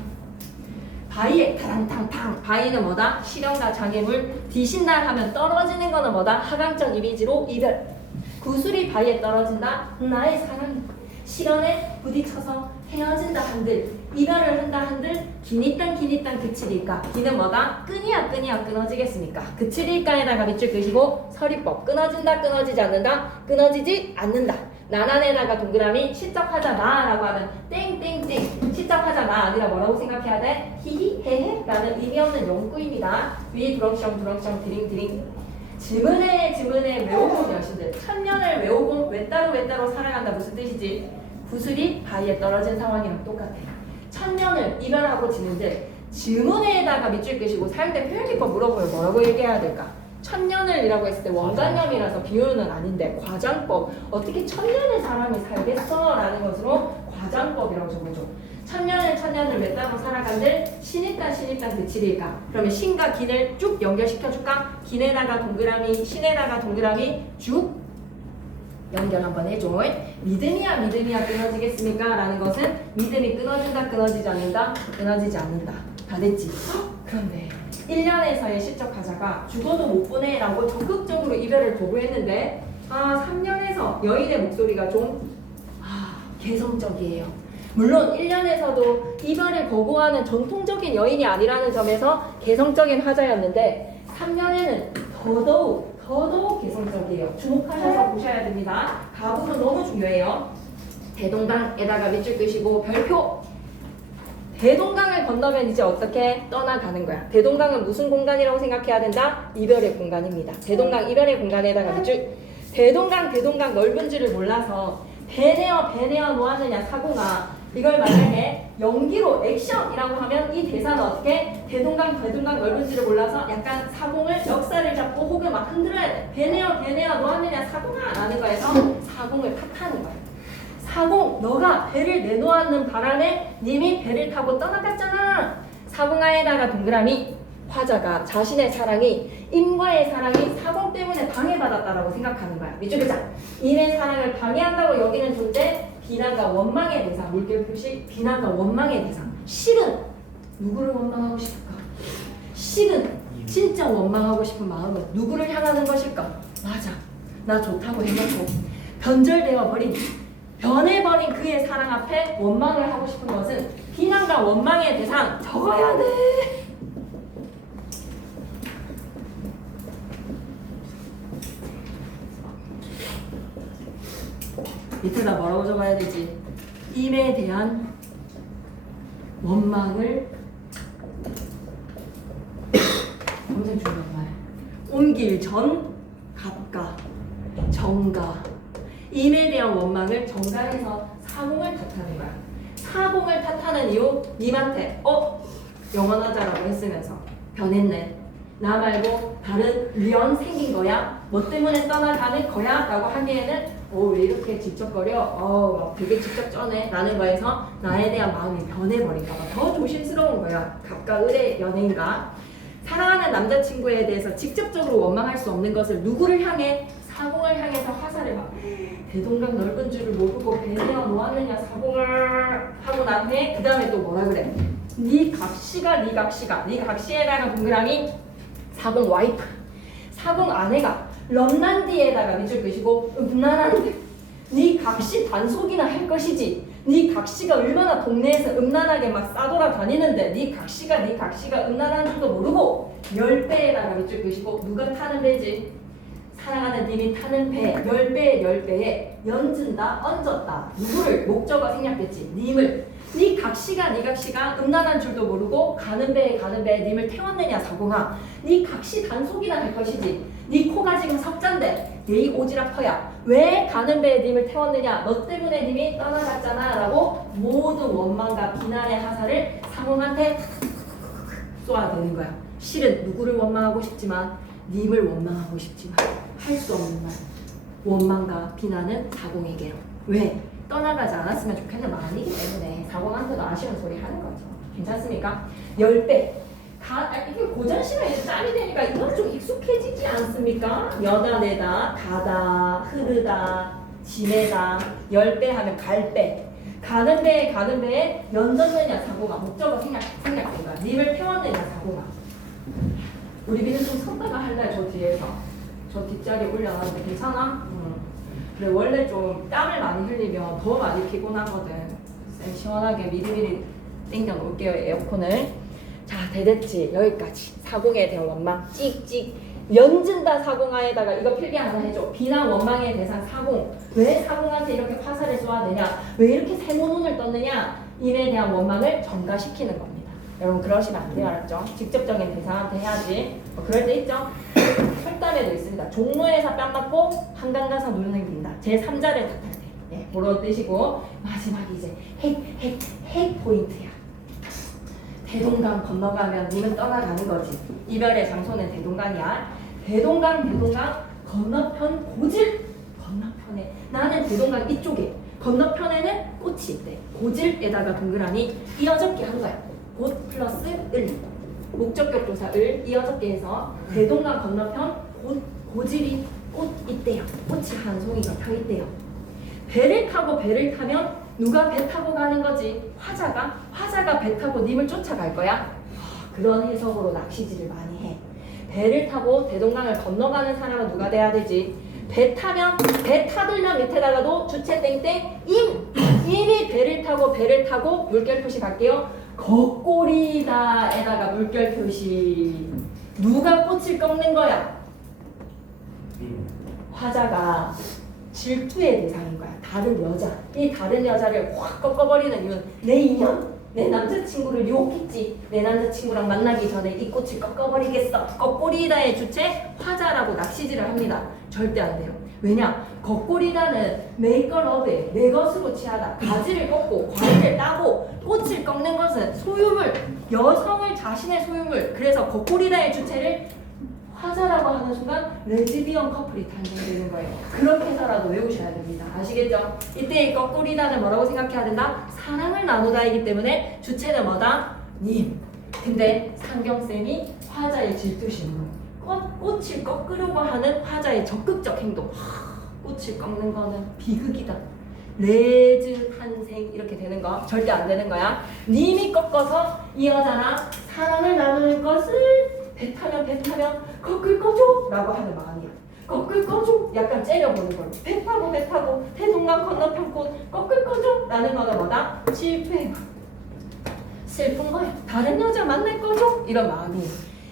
바위에 타랑탕탕. 바위는 뭐다? 시련과 장애물. 디신다 하면 떨어지는 거는 뭐다? 하강적 이미지로 이별. 구슬이 바위에 떨어진다. 나의 사랑이. 시련에 부딪혀서 헤어진다 한들 이별을 한다 한들 기니땅 그칠일까. 기는 뭐다? 끈이야 끊어지겠습니까? 그칠일까에다가 밑줄 끄시고 서리법. 끊어지지 않는다. 나난에다가 동그라미 시적하자 나라고 하면 땡땡땡. 시적하자 나 아니라 뭐라고 생각해야 돼? 히히 헤헤 라는 의미 없는 용구입니다. 위 두렁샹 디링디링. 지문에 외우고 여신들 천년을 외우고 외따로 살아간다 무슨 뜻이지? 구슬이 바위에 떨어진 상황이랑 똑같아. 천년을 이별하고 지는데 지문에다가 밑줄 끄시고 사용된 표현기법 물어보면 뭐라고 얘기해야 될까? 천년을이라고 했을 때 원관념이라서 비유는 아닌데 과장법 어떻게 천년의 사람이 살겠어? 라는 것으로 과장법이라고 적어줘. 천년을 몇 따로 살아간들 신입단 그칠일까? 그러면 신과 긴을 쭉 연결시켜줄까? 긴에다가 동그라미 신에다가 동그라미 쭉 연결 한번 해줘. 믿음이야 끊어지겠습니까? 라는 것은 믿음이 끊어진다 끊어지지 않는다 끊어지지 않는다. 다 됐지? 그런데 1년에서의 실적하자가 죽어도 못 보내 라고 적극적으로 이별을 도구했는데 3년에서 여인의 목소리가 좀 개성적이에요. 물론 1년에서도 이별을 거부하는 전통적인 여인이 아니라는 점에서 개성적인 화자였는데 3년에는 더더욱 개성적이에요. 주목하셔서 보셔야 됩니다. 가부는 너무 중요해요. 대동강에다가 밑줄 끄시고 별표. 대동강을 건너면 이제 어떻게 떠나가는 거야. 대동강은 무슨 공간이라고 생각해야 된다? 이별의 공간입니다. 대동강 이별의 공간에다가 밑줄. 대동강 넓은 줄을 몰라서 배내어 놓았느냐 사고가 이걸 만약에 연기로 액션이라고 하면 이 대사는 어떻게 대동강 넓은 줄을 몰라서 약간 사공을 역사를 잡고 혹은 막 흔들어야 돼. 배내어 놓았느냐 사공아 라는 거에서 사공을 탓하는 거야. 사공 너가 배를 내놓았는 바람에 님이 배를 타고 떠나갔잖아. 사공아에다가 동그라미. 화자가 자신의 사랑이 임과의 사랑이 사공 때문에 방해받았다라고 생각하는 거야. 밑줄 끄자. 임의 사랑을 방해한다고 여기는 존재 비난과 원망의 대상. 물결 표시 비난과 원망의 대상. 실은 누구를 원망하고 싶을까? 실은 진짜 원망하고 싶은 마음은 누구를 향하는 것일까? 맞아. 나 좋다고 해놓고 변해버린 그의 사랑 앞에 원망을 하고 싶은 것은 비난과 원망의 대상. 적어야 돼. 밑에다 뭐라고 적어야 되지? 임에 대한 원망을 엄청 중요한 말. 옮길 전 갑가 정가. 임에 대한 원망을 정가해서 사공을 탓하는 거야. 사공을 탓하는 이유 님한테 영원하자라고 했으면서 변했네. 나 말고 다른 련 생긴 거야? 뭐 때문에 떠나가는 거야? 라고 하기에는 왜 이렇게 직접거려? 되게 직접 쩌네 라는 거에서 나에 대한 마음이 변해버릴까 봐 더 조심스러운 거야. 갑과 을의 연애인가? 사랑하는 남자친구에 대해서 직접적으로 원망할 수 없는 것을 누구를 향해? 사공을 향해서 화살을 막 대동강 넓은 줄을 모르고 배내어 놓았느냐 사공을 하고 난 후에 그 다음에 또 뭐라 그래? 네 각시에다가 동그라미 사공 와이프 사공 아내가 럼난디에다가 밑줄 끄시고 음란한데 네 각시 단속이나 할 것이지. 네 각시가 얼마나 동네에서 음란하게 막 싸돌아다니는데 네 각시가 음란한 줄도 모르고 10배에다가 밑줄 끄시고 누가 타는 배지? 사랑하는 님이 타는 배 10배에 연준다 얹었다. 누구를? 목적어 생략됐지. 님을. 네 각시가 음란한 줄도 모르고 가는 배에 님을 태웠느냐 사공아. 네 각시 단속이나 할 것이지. 네 코가 지금 석잔데 네 오지랖퍼야. 왜 가는 배에 님을 태웠느냐? 너 때문에 님이 떠나갔잖아 라고 모든 원망과 비난의 화살을 사공한테 쏘아대는 거야. 실은 누구를 원망하고 싶지만 님을 원망하고 싶지만 할 수 없는 말. 원망과 비난은 사공에게로. 왜? 떠나가지 않았으면 좋겠는 마음이기 때문에 사공한테도 아쉬운 소리 하는 거죠. 괜찮습니까? 10배. 이게 고전시가 짬이 되니까 이건 좀 익숙해지지 않습니까? 여다 내다 가다 흐르다 지내다 10배 하면 갈배. 가는 배에 연전느냐 사고가 목적어 생략된 거야. 님을 태웠느냐 사고가. 우리 비는 좀 섰다가 할래. 저 뒤에서 저 뒷자리 올려놨는데 괜찮아? 그래 원래 좀 땀을 많이 흘리면 더 많이 피곤하거든. 시원하게 미리미리 땡겨 놓을게요 에어컨을. 자 됐지. 여기까지. 사공에 대한 원망 찍찍. 연진다 사공아에다가 이거 필기 하나 해줘. 비난 원망의 대상 사공. 왜 사공한테 이렇게 화살을 쏘아대냐? 왜 이렇게 세모눈을 떴느냐? 임에 대한 원망을 전가시키는 겁니다. 여러분 그러시면 안 돼요. 알았죠? 직접적인 대상한테 해야지. 그럴 때 있죠? 속담에도 있습니다. 종로에서 뺨 맞고 한강 가서 눈 흘린다. 제3자를 탓할 때. 예, 그런 뜻이고 마지막에 이제 핵 포인트야. 대동강 건너가면 님은 떠나가는 거지. 이별의 장소는 대동강이야. 대동강 건너편 고질 건너편에 나는 대동강 이쪽에 건너편에는 꽃이 있대. 고질에다가 동그라미 이어적기 한 거야. 곧 플러스 을 목적격 조사 을 이어적기 해서 대동강 건너편 고질이 꽃 있대요. 꽃이 한 송이가 다 있대요. 배를 타면 누가 배 타고 가는 거지? 화자가 배 타고 님을 쫓아갈 거야? 그런 해석으로 낚시질을 많이 해. 배를 타고 대동강을 건너가는 사람은 누가 돼야 되지? 배 타들면 밑에다가도 주체 땡땡 임이 배를 타고 물결 표시 갈게요. 겉꼬리다에다가 물결 표시. 누가 꽃을 꺾는 거야? 화자가 질투의 대상인 거야. 다른 여자. 이 다른 여자를 확 꺾어버리는 이유는 내 인연, 내 남자친구를 유혹했지. 내 남자친구랑 만나기 전에 이 꽃을 꺾어버리겠어. 꺾꼬리다의 주체 화자라고 낚시질을 합니다. 절대 안 돼요. 왜냐? 겉꼬리다는 메이커러브에 내 것으로 취하다. 가지를 꺾고 과일을 따고 꽃을 꺾는 것은 소유물, 여성을 자신의 소유물. 그래서 겉꼬리다의 주체를 화자라고 하는 순간 레즈비언 커플이 탄생되는 거예요. 그렇게 해서라도 외우셔야 됩니다. 아시겠죠? 이때 이 거꾸리다는 뭐라고 생각해야 된다? 사랑을 나누다이기 때문에 주체는 뭐다? 님. 근데 상경쌤이 화자의 질투심으로 꽃을 꺾으려고 하는 화자의 적극적 행동. 꽃을 꺾는 거는 비극이다. 레즈 탄생 이렇게 되는 거 절대 안 되는 거야. 님이 꺾어서 이 여자랑 사랑을 나누는 것을 배 타면 꺾을 거죠? 라고 하는 마음이야. 꺾을 거죠? 약간 째려보는 걸로. 배 타고 대동강 건너편 꽃 꺾을 거죠? 라는 거는 뭐다? 실패. 슬픈 거야. 다른 여자 만날 거죠? 이런 마음이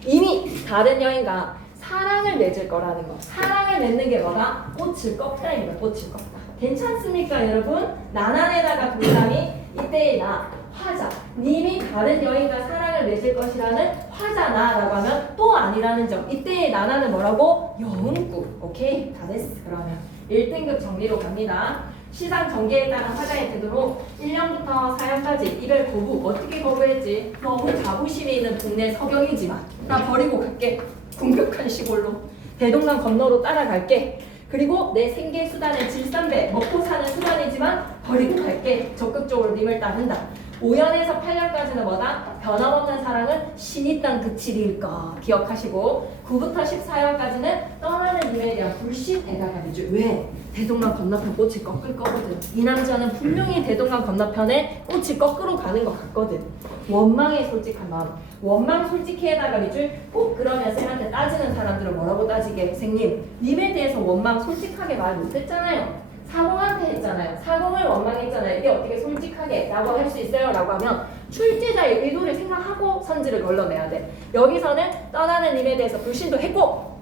이미 다른 여인과 사랑을 맺을 거라는 거. 사랑을 맺는 게 뭐다? 꽃을 꺾다입니다. 꽃을 꺾다. 괜찮습니까 여러분? 나난에다가 동그라미 이때의 나 화자. 님이 다른 여인과 사랑을 맺을 것이라는 화자나라고 하면 또 아니라는 점. 이때의 나나는 뭐라고? 여운구. 오케이? 다 됐어. 그러면 1등급 정리로 갑니다. 시상 전개에 따른 화자의 태도로 1년부터 4년까지 이별 거부. 어떻게 거부했지? 너무 자부심이 있는 동네 서경이지만 나 버리고 갈게. 궁극한 시골로 대동강 건너로 따라갈게. 그리고 내 생계 수단은 질산배 먹고 사는 수단이지만 버리고 갈게. 적극적으로 님을 따른다. 5년에서 8년까지는 뭐다? 변함없는 사랑은 신이 땅 그칠일까 기억하시고 9부터 14년까지는 떠나는 님에 대한 불신에다가 위주. 왜? 대동강 건너편 꽃이 꺾을 거거든. 이 남자는 분명히 대동강 건너편에 꽃이 꺾으러 가는 것 같거든. 원망의 솔직한 마음. 원망 솔직히에다가 위주. 꼭 그러면 쌤한테 따지는 사람들은 뭐라고 따지게? 선생님 님에 대해서 원망 솔직하게 말 못했잖아요. 사공한테 했잖아요. 사공을 원망했잖아요. 이게 어떻게 솔직하게 라고 할 수 있어요? 라고 하면 출제자의 의도를 생각하고 선지를 걸러내야 돼. 여기서는 떠나는 님에 대해서 불신도 했고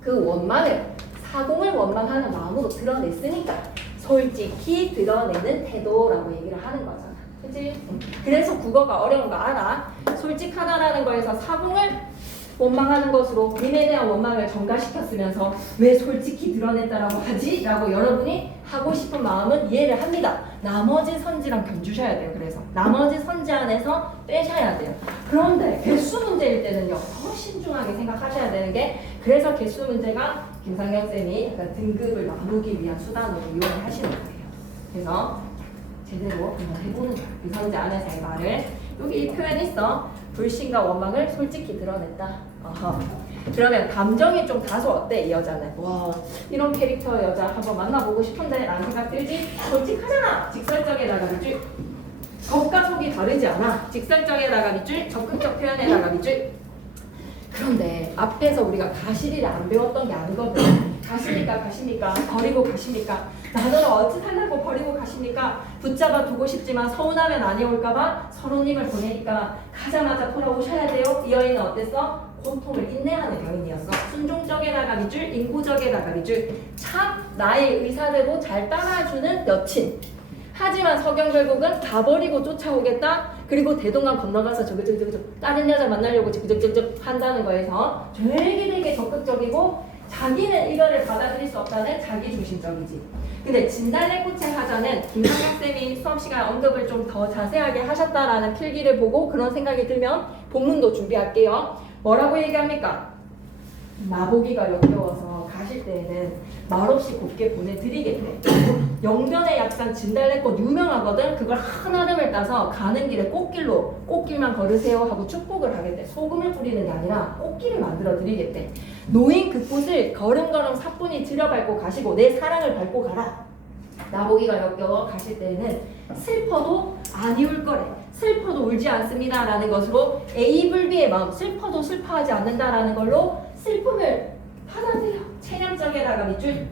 그 원망을 사공을 원망하는 마음으로 드러냈으니까 솔직히 드러내는 태도라고 얘기를 하는 거잖아. 그치? 그래서 국어가 어려운 거 알아. 솔직하다라는 거에서 사공을 원망하는 것으로 님에 대한 원망을 전가시켰으면서 왜 솔직히 드러냈다라고 하지? 라고 여러분이 하고 싶은 마음은 이해를 합니다. 나머지 선지랑 견주셔야 돼요. 그래서 나머지 선지 안에서 빼셔야 돼요. 그런데 개수 문제일 때는요 더 신중하게 생각하셔야 되는 게 그래서 개수 문제가 김상현 쌤이 약간 등급을 나누기 위한 수단으로 이용을 하시는 거예요. 그래서 제대로 한번 해보는 거예요. 이 선지 안에서의 말을 여기 이 표현 있어. 불신과 원망을 솔직히 드러냈다. 어허. 그러면 감정이 좀 다소 어때 이 여자는? 와 이런 캐릭터 여자 한번 만나보고 싶은데 라는 생각 들지? 솔직하잖아. 직설적에다가 밑줄. 겉과 속이 다르지 않아. 직설적에다가 밑줄, 적극적 표현에다가 밑줄. 그런데 앞에서 우리가 가시리를 안 배웠던 게 아니거든. 가십니까? 버리고 가십니까? 나더러 어찌 살라고 버리고 가십니까? 붙잡아 두고 싶지만 서운하면 안 해올까봐 서로님을 보내니까 가자마자 돌아오셔야 돼요. 이 여인은 어땠어? 고통을 인내하는 여인이었어. 순종적에다가 밑줄, 인구적에다가 밑줄. 참 나의 의사대로 잘 따라주는 여친. 하지만 서경별곡은 가버리고 쫓아오겠다. 그리고 대동강 건너가서 저기 다른 여자 만나려고 저기 한다는 거에서 되게 적극적이고 자기는 이거를 받아들일 수 없다는 자기중심적이지. 근데 진달래꽃의 하자는 김상혁쌤이 수업 시간 언급을 좀 더 자세하게 하셨다라는 필기를 보고 그런 생각이 들면 본문도 준비할게요. 뭐라고 얘기합니까? 나보기가 역겨워서 가실 때에는 말없이 곱게 보내드리겠대. 영변의 약산 진달래꽃 유명하거든. 그걸 한 아름을 따서 가는 길에 꽃길만 걸으세요 하고 축복을 하겠대. 소금을 뿌리는 게 아니라 꽃길을 만들어 드리겠대. 노인 그 꽃을 걸음걸음 사뿐히 들여밟고 가시고 내 사랑을 밟고 가라. 나보기가 역겨워 가실 때에는 슬퍼도 아니 울 거래. 슬퍼도 울지 않습니다 라는 것으로 A불비의 마음, 슬퍼도 슬퍼하지 않는다라는 걸로 슬픔을 받아들여. 체념적에다가 밑줄.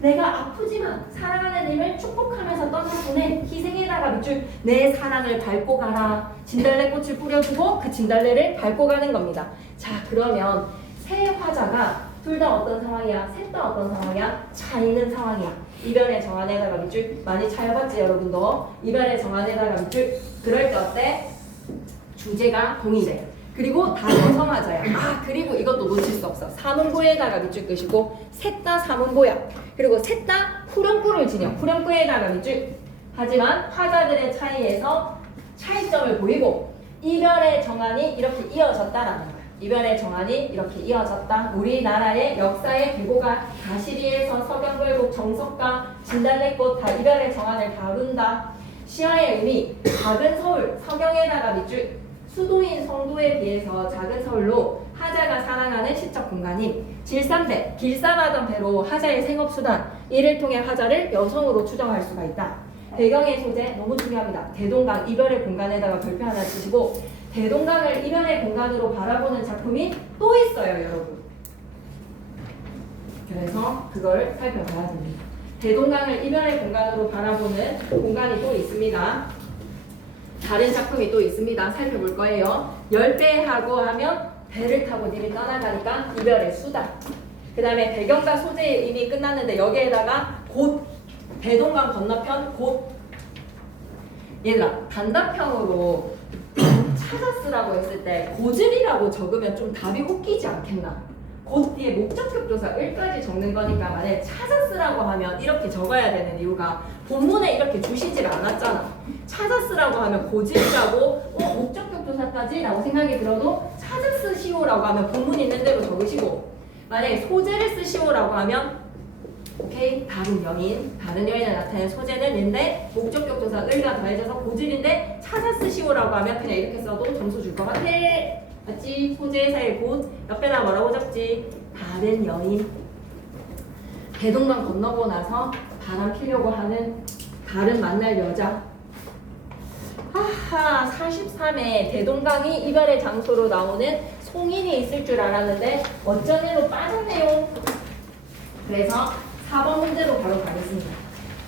내가 아프지만 사랑하는 님을 축복하면서 떠나보내. 희생에다가 밑줄. 내 사랑을 밟고 가라. 진달래꽃을 뿌려주고 그 진달래를 밟고 가는 겁니다. 자, 그러면 세 화자가 둘 다 어떤 상황이야? 셋 다 어떤 상황이야? 차 있는 상황이야. 이별의 정안에다가 밑줄. 많이 차여봤지 여러분도? 이별의 정안에다가 밑줄. 그럴 때 어때? 주제가 동일해. 그리고 다 여성하자야. 아, 그리고 이것도 놓칠 수 없어. 사문보에다가 밑줄 끄시고 셋 다 사문보야. 그리고 셋 다 후렴구를 지녀. 후렴구에다가 밑줄. 하지만 화자들의 차이에서 차이점을 보이고 이별의 정안이 이렇게 이어졌다라는 거야. 이별의 정안이 이렇게 이어졌다. 우리나라의 역사의 계보가 가시리에서 서경별곡, 정석가, 진달래꽃 다 이별의 정안을 다룬다. 시화의 의미, 작은 서울, 서경에다가 밑줄. 수도인 성도에 비해서 작은 서울로 하자가 사랑하는 시적 공간임. 질산배, 길쌈하던 배로 하자의 생업수단, 이를 통해 하자를 여성으로 추정할 수가 있다. 배경의 소재 너무 중요합니다. 대동강 이별의 공간에다가 별표 하나 쓰시고 대동강을 이별의 공간으로 바라보는 작품이 또 있어요, 여러분. 그래서 그걸 살펴봐야 됩니다. 대동강을 이별의 공간으로 바라보는 공간이 또 있습니다. 다른 작품이 또 있습니다. 살펴볼 거예요. 열배하고 하면 배를 타고 니를 떠나가니까 이별의 수다. 그 다음에 배경과 소재의 이미 끝났는데 여기에다가 곧 대동강 건너편 곧 얘들아 단답형으로 찾았으라고 했을 때 고질이라고 적으면 좀 답이 웃기지 않겠나? 곧 뒤에 목적격조사 을까지 적는 거니까 만약에 찾았으라고 하면 이렇게 적어야 되는 이유가 본문에 이렇게 주시지를 않았잖아. 찾았으라고 하면 고질이라고 목적격조사까지 라고 생각이 들어도 찾았으시오라고 하면 본문 있는 대로 적으시고 만약에 소재를 쓰시오라고 하면 오케이 다른 여인에 나타낸 소재는 인데 목적격조사 을과 더해져서 고질인데 찾았으시오라고 하면 그냥 이렇게 써도 점수 줄 것 같아. 맞지? 소재의 사이 곧 옆에다 뭐라고 적지? 다른 여인. 대동강 건너고 나서 바람 피려고 하는 다른 만날 여자. 하하 43회 대동강이 이별의 장소로 나오는 송인이 있을 줄 알았는데 어쩐 일로 빠졌네요. 그래서 4번 문제로 바로 가겠습니다.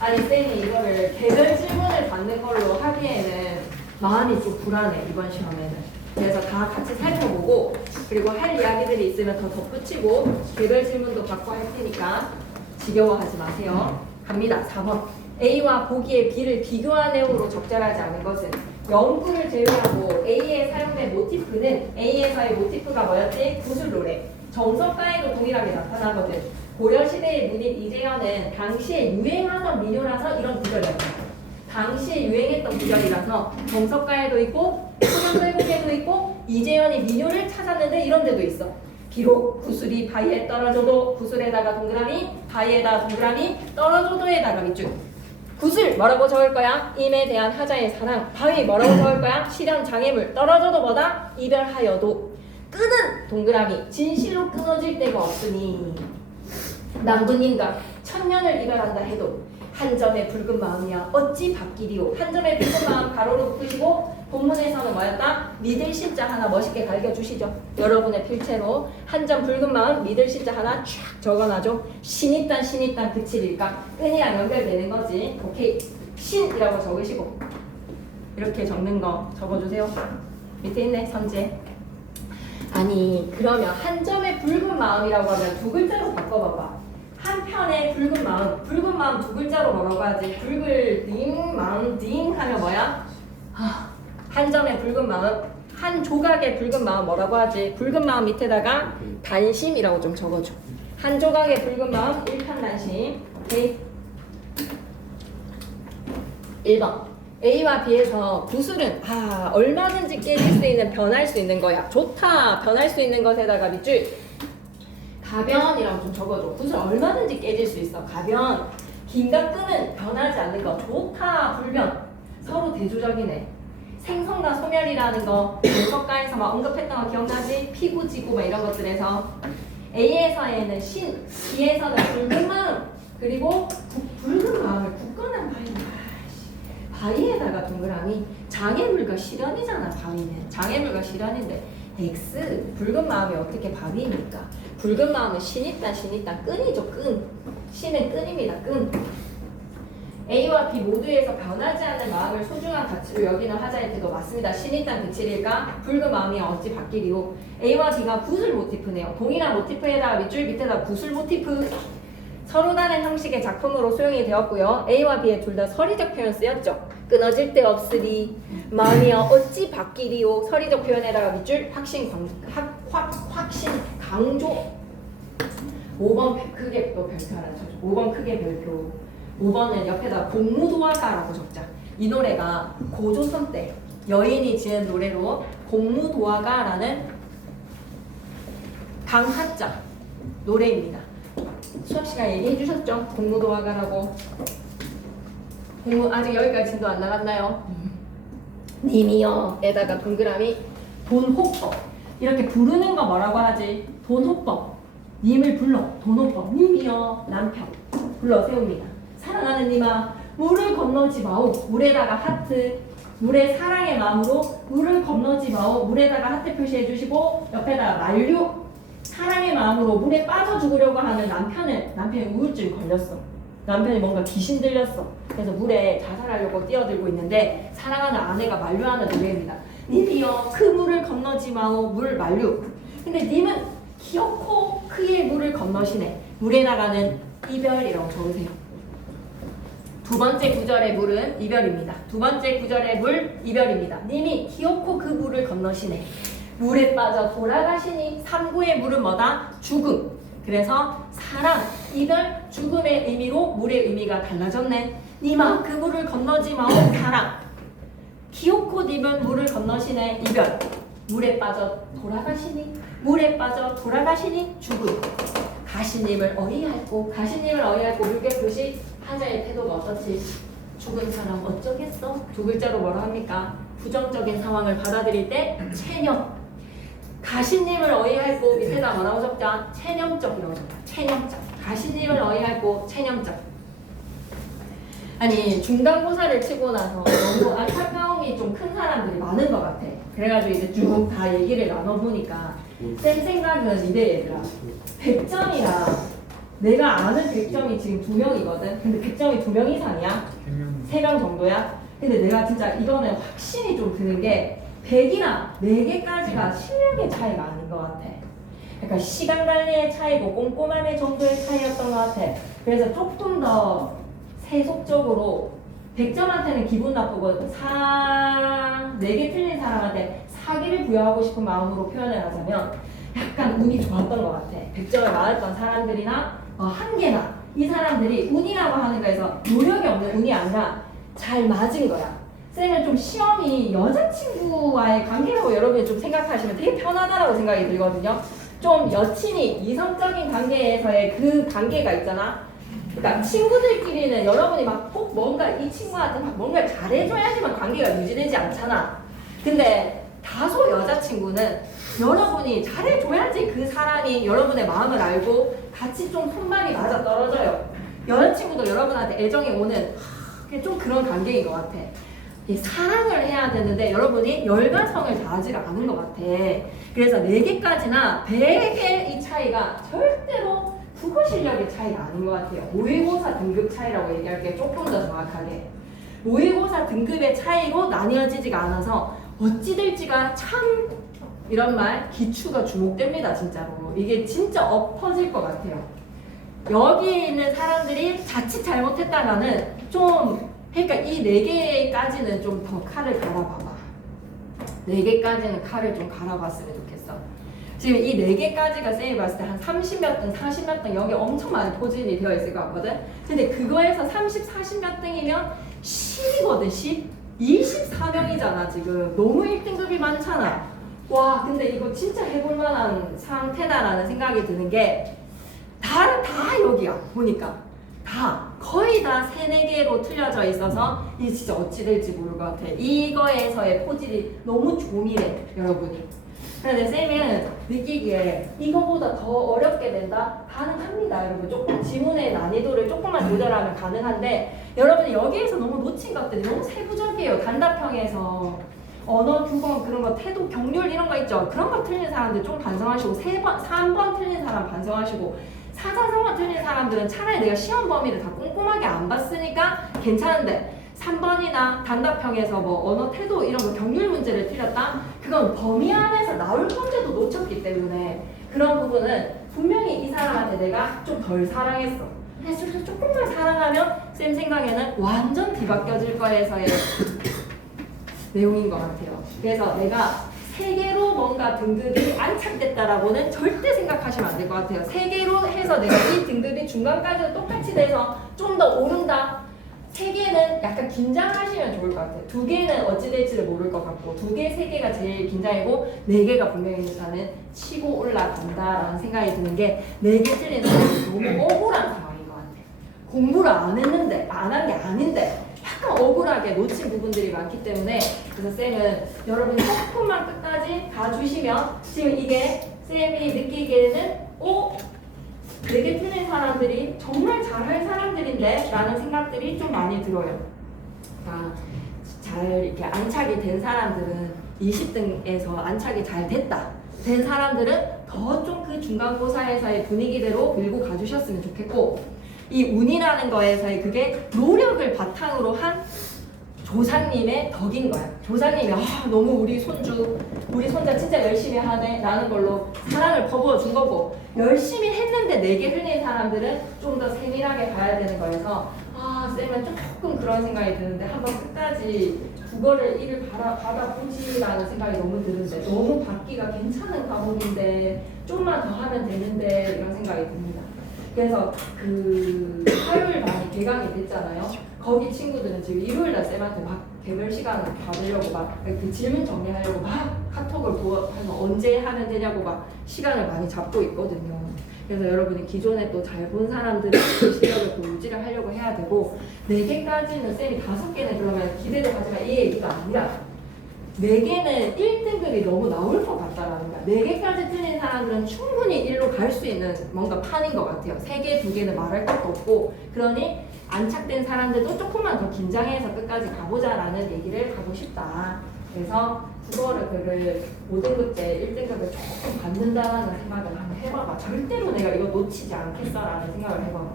아니 쌤이 이거를 개별 질문을 받는 걸로 하기에는 마음이 좀 불안해 이번 시험에는. 그래서 다 같이 살펴보고 그리고 할 이야기들이 있으면 더 덧붙이고 개별 질문도 받고 할 테니까 지겨워하지 마세요. 갑니다. 4번. A와 보기의 B를 비교한 내용으로 적절하지 않은 것은 영구를 제외하고 A에 사용된 모티프는 A에서의 모티프가 뭐였지? 구슬노래. 정석가에도 동일하게 나타나거든. 고려시대의 문인 이재현은 당시에 유행하던 민요라서 이런 구절이었어요. 당시에 유행했던 구절이라서 정석가에도 있고 소년들국에도 있고 이재현이 민요를 찾았는데 이런 데도 있어. 비록 구슬이 바위에 떨어져도 구슬에다가 동그라미, 바위에다가 동그라미, 떨어져도에다가 밑줄. 구슬 뭐라고 적을 거야? 임에 대한 하자의 사랑. 바위 뭐라고 적을 거야? 실현 장애물. 떨어져도 뭐다? 이별하여도. 끄는 동그라미. 진실로 끊어질 데가 없으니 남분인가 천년을 이별한다 해도 한 점의 붉은 마음이야 어찌 바뀌리오. 한 점의 붉은 마음 가로로 묶으시고 본문에서는 뭐였다? 믿을 신자 하나 멋있게 갈겨주시죠. 여러분의 필체로 한 점 붉은 마음 믿을 신자 하나 쫙 적어놔줘. 신입단 그칠일까? 끈이랑 연결되는 거지. 오케이. 신이라고 적으시고 이렇게 적는 거 적어주세요. 밑에 있네 선제. 아니 그러면 한 점의 붉은 마음이라고 하면 두 글자로 바꿔봐봐. 한 한편의 붉은 마음. 붉은 마음 두 글자로 뭐라고 하지? 붉은 마음 딩 하면 뭐야? 한 점의 붉은 마음, 한 조각의 붉은 마음 뭐라고 하지? 붉은 마음 밑에다가 단심이라고 좀 적어줘. 한 조각의 붉은 마음 일편단심. 오케이. 1번. A와 B에서 구슬은 얼마든지 깨질 수 있는, 변할 수 있는 거야. 좋다. 변할 수 있는 것에다가 밑줄 가변이라고 좀 적어줘. 구슬 얼마든지 깨질 수 있어. 가변. 긴과 끈은 변하지 않는 거. 좋다. 불변. 서로 대조적이네. 생선과 소멸이라는 거 분석가에서 막 언급했던 거 기억나지? 피구, 지구 막 이런 것들에서 A에서는 신, B에서는 붉은 마음, 그리고 붉은 마음을 굳건한 바위. 바위에다가 동그라미. 장애물과 실현이잖아. 바위는 장애물과 실현인데 X 붉은 마음이 어떻게 바위입니까? 붉은 마음은 신있다 끈이죠. 끈. 신은 끈입니다. 끈. A와 B 모두에서 변하지 않는 마음을 소중한 가치로 여기는 하자의 태도 맞습니다. 신있단 그칠일까? 붉은 마음이 어찌 바뀌리오. A와 B가 구슬 모티프네요. 동일한 모티프에다가 밑줄 밑에다 구슬 모티프. 서로 다른 형식의 작품으로 수용이 되었고요. A와 B의 둘 다 서리적 표현 쓰였죠. 끊어질 데 없으리. 마음이여 어찌 바뀌리오. 서리적 표현에다가 밑줄 확신 강조. 5번 크게 또 별표 하나 쳐줘. 5번 크게 별표. 5번은 옆에다 공무도화가라고 적자. 이 노래가 고조선 때 여인이 지은 노래로 공무도화가라는 강하자 노래입니다. 수업 시간에 얘기해 주셨죠? 공무도화가라고. 아직 여기까지 진도 안 나갔나요? 님이여 에다가 동그라미 돈호법. 이렇게 부르는 거 뭐라고 하지? 돈호법. 님을 불러. 돈호법. 님이여 남편 불러 세웁니다. 사랑하는 님아 물을 건너지 마오. 물에다가 하트. 물의 사랑의 마음으로 물을 건너지 마오. 물에다가 하트 표시해 주시고 옆에다가 만류. 사랑의 마음으로 물에 빠져 죽으려고 하는 남편이 우울증 걸렸어. 남편이 뭔가 귀신 들렸어. 그래서 물에 자살하려고 뛰어들고 있는데 사랑하는 아내가 만류하는 노래입니다. 님이여 그 물을 건너지 마오. 물 만류. 근데 님은 기어코 크게 물을 건너시네. 물에 나가는 이별이라고 적으세요. 두 번째 구절의 물은 이별입니다. 두 번째 구절의 물 이별입니다. 님이 기어코 그 물을 건너시네. 물에 빠져 돌아가시니. 3구의 물은 뭐다? 죽음. 그래서 사랑, 이별, 죽음의 의미로 물의 의미가 달라졌네. 님아 그 물을 건너지 마오. 사랑. 기어코 님은 물을 건너시네. 이별. 물에 빠져 돌아가시니. 물에 빠져 돌아가시니. 죽음. 가시님을 어이할고. 가시님을 어이할고 물개 표시. 하자의 태도가 어떻지? 죽은 사람 어쩌겠어? 두 글자로 뭐라 합니까? 부정적인 상황을 받아들일 때 체념. 가시님을 어이할고 밑에다 뭐라고 적자? 체념적이라고 적자. 체념적. 가시님을 어이할고 체념적. 아니 중간고사를 치고 나서 너무 안타까움이 좀 큰 사람들이 많은 것 같아. 그래가지고 이제 쭉 다 얘기를 나눠보니까 쌤 생각은 이래 얘들아. 100점이라 내가 아는 100점이 지금 2명이거든. 근데 100점이 2명 이상이야? 3명 정도야? 근데 내가 진짜 이거는 확신이 좀 드는 게 100이나 4개까지가 실력의 차이가 아닌 것 같아. 그러니까 시간 관리의 차이고 꼼꼼함의 정도의 차이였던 것 같아. 그래서 조금 더 세속적으로 100점한테는 기분 나쁘고 4개 틀린 사람한테 사기를 부여하고 싶은 마음으로 표현을 하자면 약간 운이 좋았던 것 같아. 100점을 맞았던 사람들이나 한계나 이 사람들이 운이라고 하는 거에서 노력이 없는 운이 아니라 잘 맞은 거야. 쌤은 좀 시험이 여자친구와의 관계라고 여러분이 좀 생각하시면 되게 편하다라고 생각이 들거든요. 좀 여친이 이성적인 관계에서의 그 관계가 있잖아. 그러니까 친구들끼리는 여러분이 막 꼭 뭔가 이 친구한테 막 뭔가 잘해줘야지만 관계가 유지되지 않잖아. 근데 다소 여자친구는 여러분이 잘해줘야지 그 사람이 여러분의 마음을 알고 같이 좀 손발이 맞아 떨어져요. 여자친구도 여러분한테 애정이 오는 좀 그런 관계인 것 같아. 사랑을 해야 되는데 여러분이 열과성을 다하지 않은 것 같아. 그래서 4개까지나 100의 이 차이가 절대로 국어 실력의 차이가 아닌 것 같아요. 모의고사 등급 차이라고 얘기할게요. 조금 더 정확하게. 모의고사 등급의 차이로 나뉘어지지가 않아서 어찌 될지가 참 이런 말 기추가 주목됩니다. 진짜로. 이게 진짜 엎어질 것 같아요. 여기에 있는 사람들이 자칫 잘못했다가는 좀 그러니까 이 4개까지는 좀 더 칼을 갈아봐봐. 4개까지는 칼을 좀 갈아봤으면 좋겠어. 지금 이 4개까지가 쌤이 봤을 때 한 30몇 등, 40몇 등 여기 엄청 많은 포진이 되어 있을 것 같거든. 근데 그거에서 30, 40몇 등이면 10이거든. 10? 24명이잖아 지금. 너무 1등급이 많잖아. 와 근데 이거 진짜 해볼 만한 상태다라는 생각이 드는 게 다 여기야. 보니까 다 거의 다 3, 4개로 틀려져 있어서 이게 진짜 어찌 될지 모를 것 같아. 이거에서의 포질이 너무 조밀해 여러분이. 근데 쌤은 느끼기에 이거보다 더 어렵게 된다? 가능합니다 여러분. 조금 지문의 난이도를 조금만 조절하면 가능한데 여러분이 여기에서 너무 놓친 것들이 너무 세부적이에요. 단답형에서 언어, 규범 그런 거, 태도, 경률 이런 거 있죠. 그런 거 틀린 사람들 좀 반성하시고 3번 틀린 사람 반성하시고 사자성어 틀린 사람들은 차라리 내가 시험 범위를 다 꼼꼼하게 안 봤으니까 괜찮은데 3번이나 단답형에서 뭐 언어, 태도 이런 거 경률 문제를 틀렸다? 그건 범위 안에서 나올 문제도 놓쳤기 때문에 그런 부분은 분명히 이 사람한테 내가 좀 덜 사랑했어. 근데 조금만 사랑하면 쌤 생각에는 완전 뒤바뀌어질 거에서의 내용인 것 같아요. 그래서 내가 3개로 뭔가 등급이 안착됐다라고는 절대 생각하시면 안 될 것 같아요. 3개로 해서 내가 이 등급이 중간까지도 똑같이 돼서 좀 더 오른다. 3개는 약간 긴장하시면 좋을 것 같아요. 2개는 어찌 될지를 모를 것 같고 2개, 3개가 제일 긴장이고 4개가 분명히 저는 치고 올라간다라는 생각이 드는 게 4개 틀린 사람이 너무 억울한 상황인 것 같아요. 공부를 안 했는데 안 한 게 아닌데 약간 억울하게 놓친 부분들이 많기 때문에 그래서 쌤은 여러분이 조금만 끝까지 가주시면 지금 이게 쌤이 느끼기에는 4개 틀린 사람들이 정말 잘할 사람들인데 라는 생각들이 좀 많이 들어요. 그러니까 잘 이렇게 안착이 된 사람들은 20등에서 안착이 잘 됐다. 된 사람들은 더 좀 그 중간고사에서의 분위기대로 밀고 가주셨으면 좋겠고 이 운이라는 거에서의 그게 노력을 바탕으로 한 조상님의 덕인 거야. 조상님이 너무 우리 손자 진짜 열심히 하네 라는 걸로 사랑을 퍼부어 준 거고 열심히 했는데 4개 흘린 사람들은 좀 더 세밀하게 봐야 되는 거여서 쌤은 조금 그런 생각이 드는데 한번 끝까지 국어를 이를 받아보지라는 생각이 너무 드는데 너무 받기가 괜찮은 과목인데 좀만 더 하면 되는데 이런 생각이 듭니다. 그래서 그 화요일 반이 개강이 됐잖아요. 거기 친구들은 지금 일요일날 쌤한테 막 개별 시간을 받으려고 막 그 질문 정리하려고 막 카톡을 해서 언제 하면 되냐고 막 시간을 많이 잡고 있거든요. 그래서 여러분이 기존에 또 잘 본 사람들은 그 실력을 또 유지를 하려고 해야 되고 4개까지는 쌤이 5개는 그러면 기대도 하지만 이 얘기가 아니라 4개는 1등급이 너무 나올 것 같다라는 거야. 4개까지 틀린 사람들은 충분히 1로 갈 수 있는 뭔가 판인 것 같아요. 3개, 2개는 말할 것도 없고 그러니 안착된 사람들도 조금만 더 긴장해서 끝까지 가보자라는 얘기를 하고 싶다. 그래서 국어를 5등급제 1등급을 조금 받는다라는 생각을 한번 해봐봐. 절대로 내가 이거 놓치지 않겠어라는 생각을 해봐봐.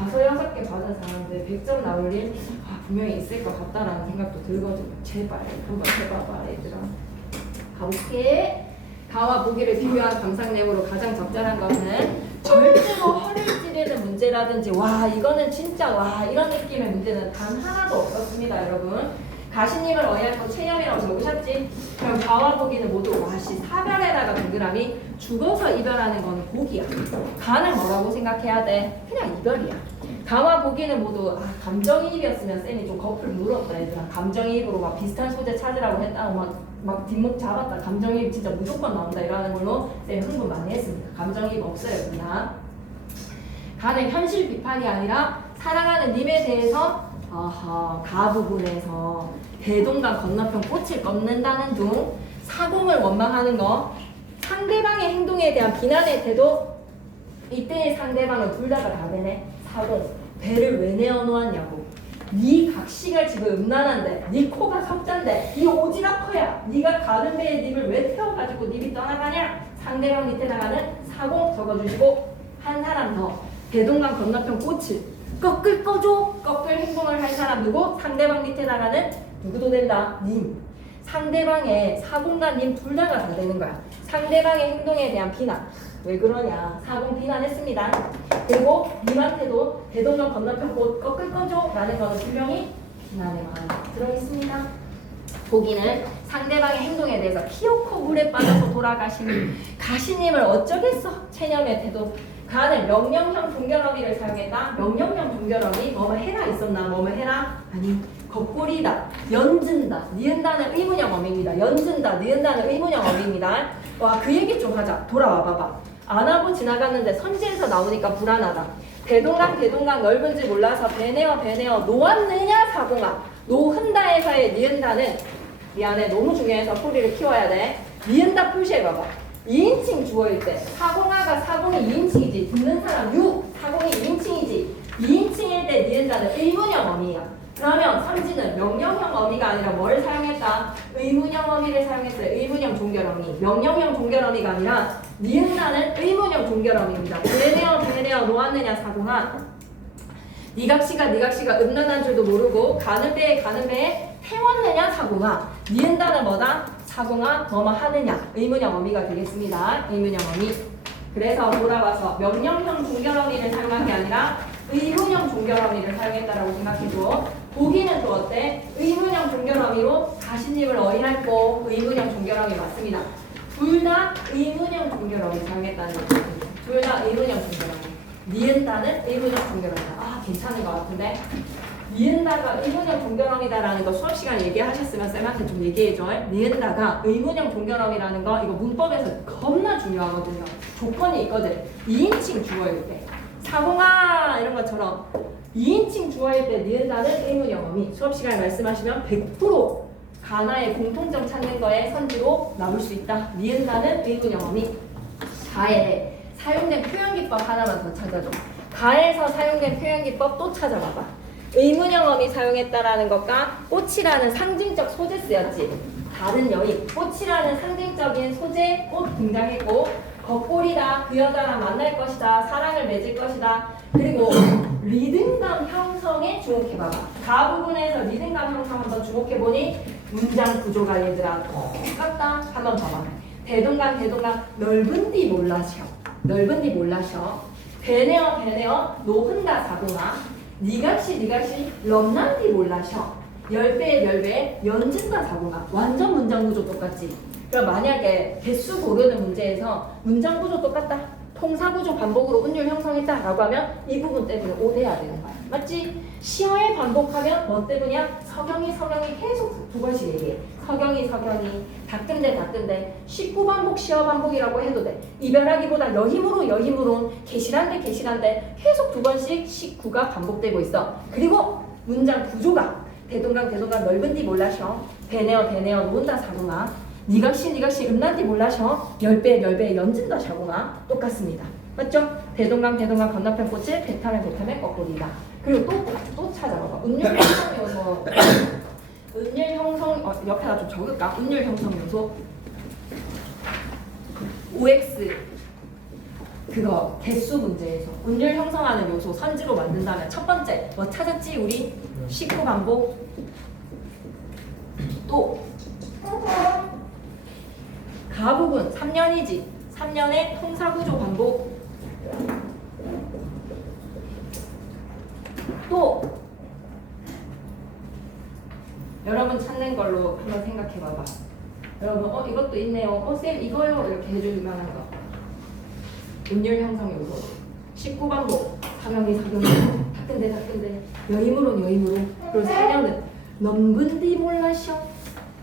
5, 6개 받은 사람들 100점 나올 일 분명히 있을 것 같다라는 생각도 들거든요. 제발 한번 해봐봐 얘들아. 가볼게. 가와 보기를 비교한 감상 내용으로 가장 적절한 것은 절대로 허리를 찌르는 문제라든지 와 이거는 진짜 와 이런 느낌의 문제는 단 하나도 없었습니다 여러분. 가시님을 어이없고 체념이라고 적으셨지? 그럼 가와 보기는 모두 와시 사별에다가 동그라미 죽어서 이별하는 건 복이야. 간을 뭐라고 생각해야 돼? 그냥 이별이야. 가와 보기는 모두 감정이입이었으면 쌤이 좀 거풀 물었다 얘들아. 감정이입으로 막 비슷한 소재 찾으라고 했다고 막 뒷목 잡았다. 감정이입 진짜 무조건 나온다 이러는 걸로 쌤 흥분 많이 했습니다. 감정이입 없어요 그냥. 간은 현실 비판이 아니라 사랑하는 님에 대해서 가 부분에서 대동강 건너편 꽃을 꺾는다는 둥 사공을 원망하는 거 상대방의 행동에 대한 비난의 태도 이때의 상대방은 둘 다가 다 되네. 사공 배를 왜 내어놓았냐고 네 각시가 지금 음란한데 네 코가 석잔데 네 오지랖 커야 네가 가는 배에 닙을 왜 태워가지고 닙이 떠나가냐. 상대방 밑에 나가는 사공 적어주시고 한 사람 더 대동강 건너편 꽃을 꺾을 꺼줘. 꺾을 행동을 할 사람 누구? 상대방 밑에 나가는 누구도 된다. 님. 상대방의 사공과 님 둘 다가 다 되는 거야. 상대방의 행동에 대한 비난. 왜 그러냐. 사공 비난했습니다. 그리고 님한테도 대동강 건너편 곧 꺾을 거죠? 라는 거는 분명히 비난의 마음이 들어있습니다. 보기는 상대방의 행동에 대해서 키오코 물에 빠져서 돌아가시니 가시님을 어쩌겠어. 체념의 태도. 가는 명령형 종결어미를 사용했다. 명령형 종결어미 뭐뭐 해라 있었나? 뭐뭐 해라? 아니 겉꼬리다. 연진다. 니은다는 의문형 어미입니다. 연진다. 니은다는 의문형 어미입니다. 와, 그 얘기 좀 하자. 돌아와 봐봐. 안 하고 지나갔는데 선지에서 나오니까 불안하다. 대동강 넓은지 몰라서 배내어 놓았느냐 사공아. 놓은다에서의 니은다는 미안해 너무 중요해서 소리를 키워야 돼. 니은다 표시해봐봐. 2인칭 주어일 때 사공아가 사공이 2인칭이지 듣는 사람 6 사공이 2인칭이지 2인칭일 때 니은다는 의문형 어미야. 그러면 선지는 명령형 어미가 아니라 뭐를 사용했다? 의문형 어미를 사용했어요. 의문형 종결어미. 명령형 종결어미가 아니라 니은다는 의문형 종결어미입니다. 배내어 놓았느냐 사공아. 니각시가 음란한 줄도 모르고 가는 배에 태웠느냐 사공아. 니은다는 뭐다? 사공아 뭐뭐 하느냐. 의문형 어미가 되겠습니다. 의문형 어미. 그래서 돌아와서 명령형 종결어미를 사용한 게 아니라 의문형 종결어미를 사용했다라고 생각해줘. 보기는 또 어때? 의문형 종결어미로 가시님을 어휘할 거 의문형 종결어미 맞습니다. 둘 다 의문형 종결어미 사용했다는 거죠. 둘 다 의문형 종결어미. 니은다는 의문형 종결어미다. 아 괜찮은 것 같은데? 니은다가 의문형 종결어미다라는 거 수업 시간에 얘기하셨으면 쌤한테 좀 얘기해줘. 니은다가 의문형 종결어미라는 거 이거 문법에서 겁나 중요하거든요. 조건이 있거든. 2인칭 주어일 때. 사공아 이런 것처럼 2인칭 주어일 때 니은다는 의문형 어미. 수업 시간에 말씀하시면 100% 가나의 공통점 찾는 거에 선지로 나올 수 있다. 니은다는 의문형 어미. 가에 사용된 표현기법 하나만 더 찾아줘. 가에서 사용된 표현기법 또 찾아봐봐. 의문형 어미 사용했다라는 것과 꽃이라는 상징적 소재 쓰였지. 다른 여인. 꽃이라는 상징적인 소재 꽃 등장했고 겉꼬리다. 그 여자랑 만날 것이다. 사랑을 맺을 것이다. 그리고 리듬감 형성에 주목해봐봐. 가 부분에서 리듬감 형성 한번 주목해보니 문장 구조가 얘들아 똑같다. 한번 봐봐. 대동강 넓은 디 몰라셔. 배내어 놓은다 사공아. 니각시 럼난 디 몰라셔. 열배 연진다 사공아. 완전 문장 구조 똑같지. 그럼 만약에 개수 고르는 문제에서 문장 구조 똑같다. 통사 구조 반복으로 운율 형성했다 라고 하면 이 부분 때문에 O 돼야 되는 거야. 맞지? 시어에 반복하면 뭐 때문이야? 서경이 계속 두 번씩 얘기해. 서경이 닦은데 19반복 시어 반복이라고 해도 돼. 이별하기보다 여힘으로 계시란데 계속 두 번씩 19가 반복되고 있어. 그리고 문장 구조가 대동강 넓은 디 몰라셔. 배내어 놓은다 사공아. 니각시 음란디 몰라셔. 열배 연진다 사공아. 똑같습니다. 맞죠? 대동강 건너편 꽃을 배타면 거꾸리다. 그리고 또 찾아봐봐. 운율 형성 요소. 운율 형성 옆에다 좀 적을까? 운율 형성 요소. OX 그거 개수 문제에서 운율 형성하는 요소 선지로 만든다면 첫 번째 뭐 찾았지 우리? 19반복. 또 가 부분 3년이지. 3년의 통사구조 반복. 또 여러분 찾는 걸로 한번 생각해봐봐. 여러분 이것도 있네요. 쌤 이거요 이렇게 해줄 만한 거. 운율 형성 요소. 19반복. 사경이 닦은데 여임으로 그리고 4년은 넘근디 몰라셔.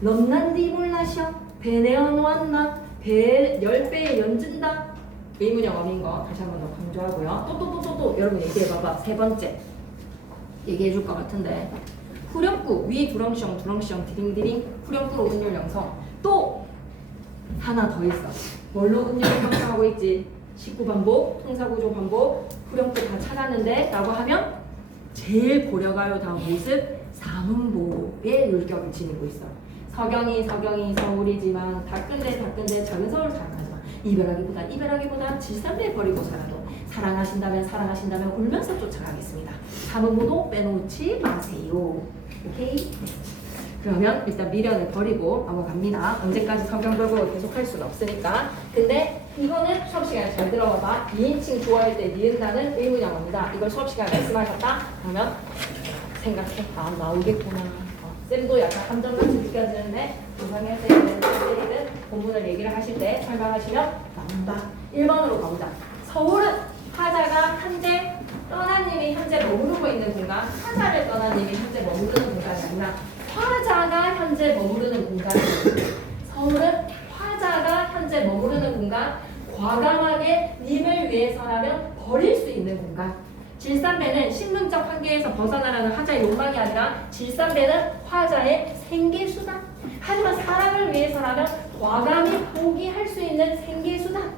넘난디 몰라셔. 배내어 놓았나? 열배에 연진다. 의문형 어민 거 다시 한 번 더 강조하고요. 또 여러분 얘기해봐봐. 세 번째 얘기해줄 것 같은데 후렴구 위 두렁시렁 디링디링 후렴구로 운율 형성. 또 하나 더 있어. 뭘로 운율 형성하고 있지? 19반복, 통사구조 반복, 후렴구 다 찾았는데 라고 하면 제일 고려가요 다음 모습 사문보의 율격을 지니고 있어. 서경이 서울이지만 닦은데 작은 서울 사랑하지마. 이별하기보다 질산배 버리고 살아도 사랑하신다면 울면서 쫓아가겠습니다. 사문보도 빼놓지 마세요. 오케이? 그러면 일단 미련을 버리고 넘어갑니다. 언제까지 성경 돌고 계속 할 수는 없으니까. 근데 이거는 수업 시간에 잘 들어봐봐. 2인칭 주어일 때 니은다는 의문형어입니다. 이걸 수업 시간에 말씀하셨다? 그러면 생각해. 아, 나오겠구나. 쌤도 약간 감정같이 느껴지는데 조상현 쌤이든 쌤이든 본문을 얘기를 하실 때 설명하시면 나온다. 1번으로 가보자. 서울은 화자가 현재 떠난 님이 현재 머무르고 있는 공간, 화자를 떠난 님이 현재 머무르는 공간이 아니라 화자가 현재 머무르는 공간입니다. 서울은 화자가 현재 머무르는 공간, 과감하게 님을 위해서라면 버릴 수 있는 공간. 질산배는 신분적 한계에서 벗어나라는 화자의 욕망이 아니라 질산배는 화자의 생계수단. 하지만 사랑을 위해서라면 과감히 포기할 수 있는 생계수단.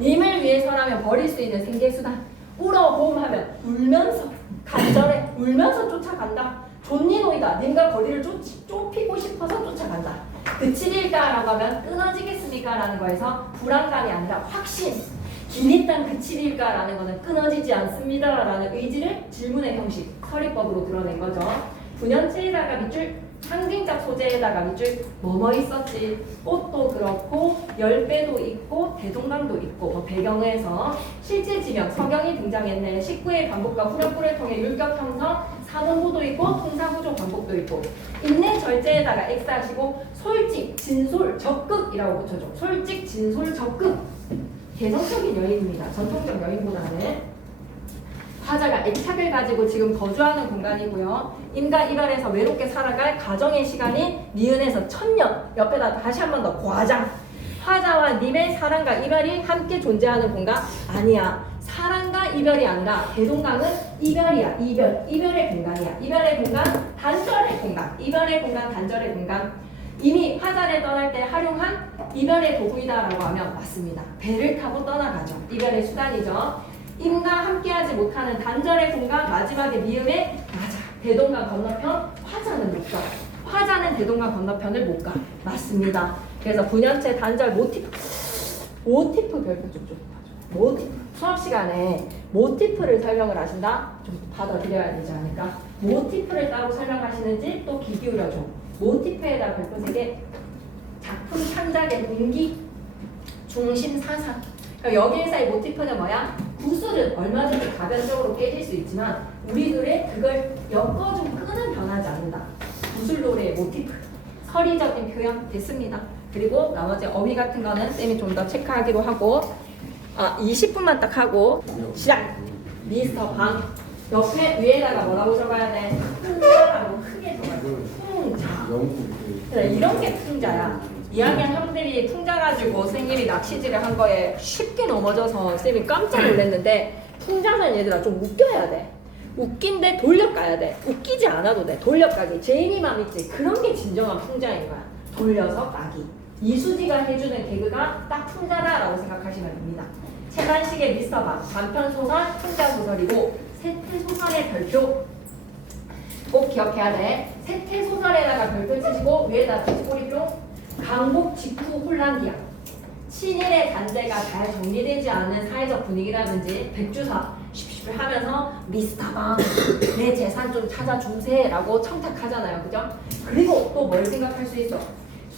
님을 위해서라면 버릴 수 있는 생계수단. 울어보험하면 울면서 간절해 울면서 쫓아간다. 존니노이다. 님과 거리를 좁히고 싶어서 쫓아간다. 그칠일까라고 하면 끊어지겠습니까? 라는 거에서 불안감이 아니라 확신. 긴 땅 그칠일까라는 거는 끊어지지 않습니다 라는 의지를 질문의 형식, 서리법으로 드러낸 거죠. 분연체에다가 밑줄, 상징적 소재에다가 밑줄 뭐뭐 있었지. 꽃도 그렇고 열배도 있고 대동강도 있고 뭐 배경에서 실제 지명, 서경이 등장했네. 19의 반복과 후렴구를 통해 율격 형성, 사문구도 있고 통사구조 반복도 있고 인내 절제에다가 X 하시고 솔직, 진솔, 적극이라고 붙여줘. 솔직, 진솔, 적극. 개성적인 여인입니다. 전통적 여인보다는. 화자가 애착을 가지고 지금 거주하는 공간이고요. 인과 이별에서 외롭게 살아갈 가정의 시간이 니은에서 1000년. 옆에다 다시 한 번 더 과장. 화자와 님의 사랑과 이별이 함께 존재하는 공간 아니야. 사랑과 이별이 아니라 대동강은 이별이야. 이별의 공간이야. 이별의 공간, 단절의 공간. 이별의 공간, 단절의 공간. 이미 화자를 떠날 때 활용한 이별의 도구이다라고 하면 맞습니다. 배를 타고 떠나가죠. 이별의 수단이죠. 임과 함께하지 못하는 단절의 공간, 마지막에 미음에 맞아. 대동강 건너편, 화자는 못 가. 화자는 대동강 건너편을 못 가. 맞습니다. 그래서 분연체 단절 모티프 별표 좀 봐줘. 모티프. 수업 시간에 모티프를 설명을 하신다? 좀 받아들여야 되지 않을까? 모티프를 따로 설명하시는지 또 귀 기울여줘. 모티프에다 별표 3개. 작품 창작의 동기, 중심 사상. 그러니까 여기에서의 모티프는 뭐야? 구슬은 얼마든지 가변적으로 깨질 수 있지만 우리들의 그걸 엮어준 끈은 변하지 않는다. 구슬놀이의 모티프. 서리적인 표현 됐습니다. 그리고 나머지 어휘 같은 거는 쌤이 좀 더 체크하기로 하고 20분만 딱 하고 시작! 미스터 방. 옆에 위에다가 뭐라고 적어야 돼? 풍자라고 크게 적어야 돼. 풍자. 그래, 이런 게 풍자야. 2학년 학생들이 풍자 가지고 선생님이 낚시질을 한 거에 쉽게 넘어져서 쌤이 깜짝 놀랐는데 풍자는 얘들아 좀 웃겨야 돼. 웃긴데 돌려가야 돼. 웃기지 않아도 돼. 돌려가기. 제이미맘 있지? 그런 게 진정한 풍자인 거야. 돌려서 까기. 이수지가 해주는 개그가 딱 풍자다라고 생각하시면 됩니다. 채반식의 미스터방. 단편소설, 풍자소설이고 세태소설의 별표 꼭 기억해야 돼. 세태소설에다가 별표 치시고 위에다 꼬리표. 강복 직후 혼란기야. 친일의 잔재가 잘 정리되지 않은 사회적 분위기라든지 백주사 쉽쉽 하면서 미스터방 내 재산 좀 찾아주세요라고 청탁하잖아요. 그죠? 그리고 또 뭘 생각할 수 있어?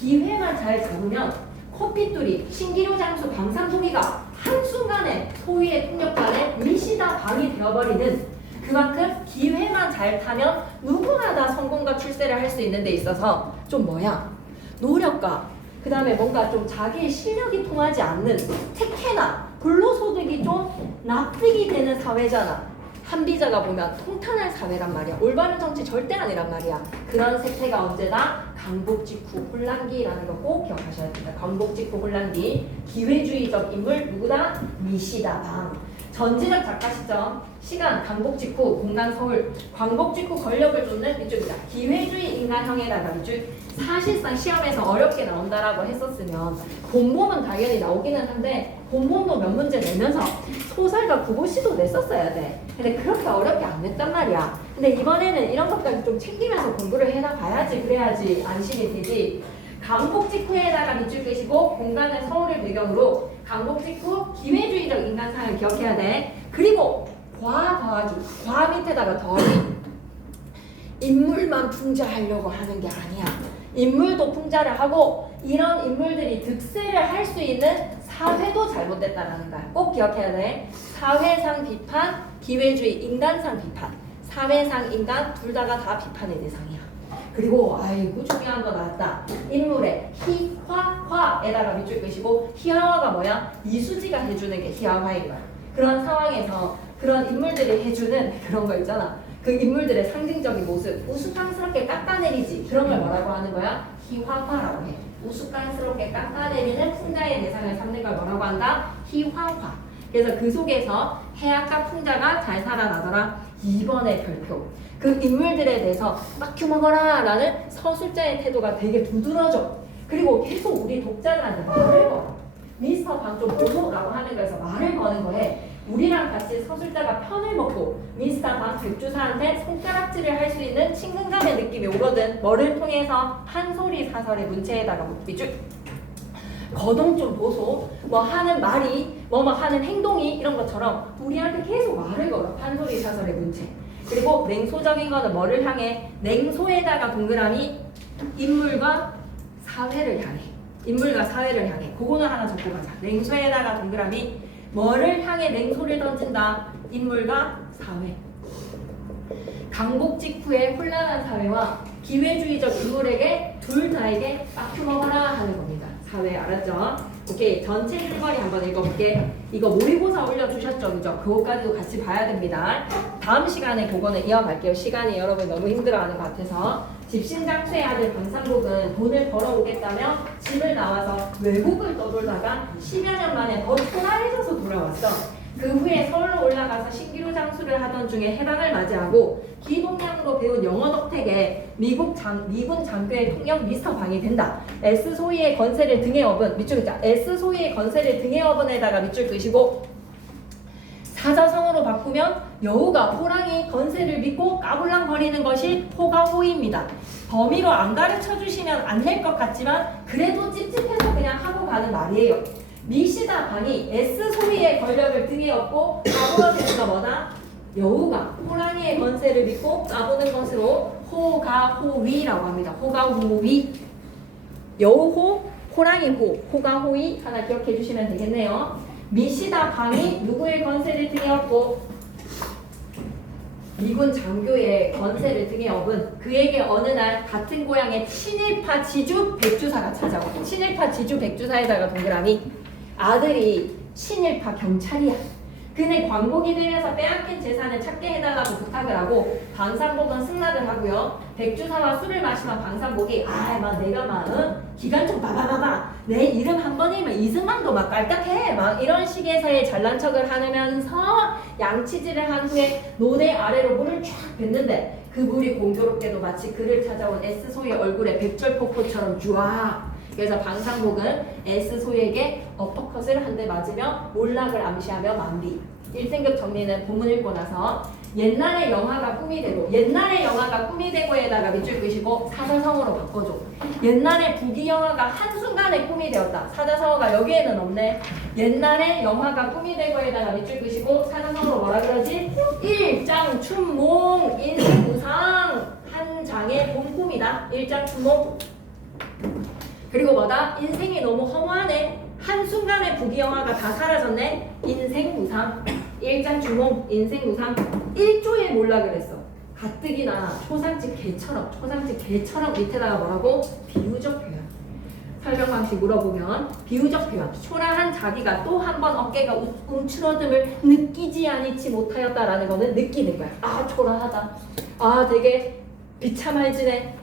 기회만 잘 잡으면 코피뚜리, 신기루 장수 방산소기가 한순간에 소위의 풍력간에 미시다 방이 되어버리는 그만큼 기회만 잘 타면 누구나 다 성공과 출세를 할 수 있는 데 있어서 좀 뭐야? 노력과 그 다음에 뭔가 좀 자기의 실력이 통하지 않는 특혜나 불로소득이 좀 납득이 되는 사회잖아. 한비자가 보면 통탄할 사회란 말이야. 올바른 정치 절대 아니란 말이야. 그런 세태가 언제나 강복 직후 혼란기라는 거 꼭 기억하셔야 됩니다. 강복 직후 혼란기. 기회주의적 인물 누구다? 미시다 방. 전지적 작가 시점, 시간, 강복 직후, 공간 서울, 광복 직후 권력을 쫓는 이쪽이다. 기회주의 인간형에다가 밑줄. 사실상 시험에서 어렵게 나온다라고 했었으면 본범은 당연히 나오기는 한데 본범도 몇 문제 내면서 소설가 구보시도 냈었어야 돼. 근데 그렇게 어렵게 안 냈단 말이야. 근데 이번에는 이런 것까지 좀 챙기면서 공부를 해나가야지. 그래야지 안심이 되지. 강복 직후에다가 밑줄 끄시고 공간을 서울을 배경으로 강복 직후 기회주의적 인간상을 기억해야 돼. 그리고 과 더하기, 과 밑에다가 더하기. 인물만 풍자하려고 하는 게 아니야. 인물도 풍자를 하고 이런 인물들이 득세를 할 수 있는 사회도 잘못됐다라는 거야. 꼭 기억해야 돼. 사회상 비판, 기회주의, 인간상 비판. 사회상 인간 둘 다가 다 비판의 대상이야. 그리고 아이고 중요한 거 나왔다. 인물의 희화화에다가 밑줄 끄시고 희화화가 뭐야? 이수지가 해주는 게 희화화인 거야. 그런 상황에서 그런 인물들이 해주는 그런 거 있잖아. 그 인물들의 상징적인 모습 우스꽝스럽게 깎아내리지. 그런 걸 뭐라고 하는 거야? 희화화라고 해. 우스꽝스럽게 깎아내리는 풍자의 대상을 삼는 걸 뭐라고 한다? 희화화. 그래서 그 속에서 해악과 풍자가 잘 살아나더라. 2번의 별표. 그 인물들에 대해서 막큐 먹어라 라는 서술자의 태도가 되게 두드러져. 그리고 계속 우리 독자들한테 말을 걸. 미스터 방 좀 보소라고 하는 거에서 말을 거는 거에 우리랑 같이 서술자가 편을 먹고 미스터 방 백주사한테 손가락질을 할 수 있는 친근감의 느낌이 오거든. 뭐를 통해서? 판소리 사설의 문체에다가 밑줄 거동 좀 보소. 뭐 하는 말이 뭐 하는 행동이 이런 것처럼 우리한테 계속 말을 걸어. 판소리 사설의 문체. 그리고 냉소적인 거는 뭐를 향해? 냉소에다가 동그라미 인물과 사회를 향해. 인물과 사회를 향해. 그거는 하나 적고 가자. 냉소에다가 동그라미 뭐를 향해 냉소를 던진다? 인물과 사회. 강복 직후의 혼란한 사회와 기회주의적 인물에게 둘 다에게 빡큐 먹어라 하는 겁니다. 사회 알았죠? 오케이. 전체 줄거리 한번 읽어볼게. 이거 모의고사 올려주셨죠? 그죠? 그거까지도 같이 봐야 됩니다. 다음 시간에 그거는 이어갈게요. 시간이 여러분 너무 힘들어하는 것 같아서. 집신장수의 아들 방상복은 돈을 벌어오겠다며 집을 나와서 외국을 떠돌다가 10여 년 만에 더 초라해져서 돌아왔어. 그 후에 서울로 올라가서 신기루 장수를 하던 중에 해방을 맞이하고 기동량으로 배운 영어 덕택에 미군 장교의 통역 미스터 방이 된다. S 소위의 건세를 등에 업은 밑줄 자 S 소위의 건세를 등에 업은에다가 밑줄 끄시고 사자성어로 바꾸면 여우가 호랑이 건세를 믿고 까불랑거리는 것이 호가호입니다. 범위로 안 가르쳐 주시면 안 될 것 같지만 그래도 찝찝해서 그냥 하고 가는 말이에요. 미시다 방이 S 소위의 권력을 등에 업고 까불어대는 거 뭐다? 여우가 호랑이의 건세를 믿고 까부는 것으로 호가호위라고 합니다. 호가호위. 여우호, 호랑이호, 호가호위 하나 기억해 주시면 되겠네요. 미시다 방이 누구의 건세를 등에 업고 미군 장교의 건세를 등에 업은 그에게 어느 날 같은 고향의 친일파 지주 백주사가 찾아와. 친일파 지주 백주사에다가 동그라미 아들이 친일파 경찰이야. 그는 광복이 되면서 빼앗긴 재산을 찾게 해달라고 부탁을 하고 방산복은 승낙을 하고요. 백주사와 술을 마시면 방산복이 내가 기간 좀 봐봐 내 이름 한 번이면 이승만도 막 깔딱해 막 이런 식에서의 잘난 척을 하면서 양치질을 한 후에 노대 아래로 물을 쫙 뱉는데 그 물이 공교롭게도 마치 그를 찾아온 S소의 얼굴에 백절폭포처럼 쫙. 그래서 방상복은 S소에게 어퍼컷을 한 대 맞으며 몰락을 암시하며 만비. 1등급 정리는 본문 읽고 나서 옛날의 영화가 꿈이 되고 옛날의 영화가 꿈이 되고에다가 밑줄 끄시고 사자성어로 바꿔줘. 옛날의 부기 영화가 한순간에 꿈이 되었다. 사자성어가 여기에는 없네. 옛날의 영화가 꿈이 되고에다가 밑줄 끄시고 사자성어로 뭐라 그러지? 일장춘몽 인생무상 한 장의 봄꿈이다. 일장춘몽. 그리고 뭐다? 인생이 너무 허무하네. 한순간에 부귀영화가 다 사라졌네. 인생무상. 일장춘몽 인생무상. 1조에 몰락을 했어. 가뜩이나 초상집 개처럼 밑에다가 뭐라고? 비유적 표현. 설명 방식 물어보면 비유적 표현. 초라한 자기가 또 한 번 어깨가 움츠러듦을 느끼지 아니치 못하였다라는 거는 느끼는 거야. 아 초라하다. 아 되게 비참해지네.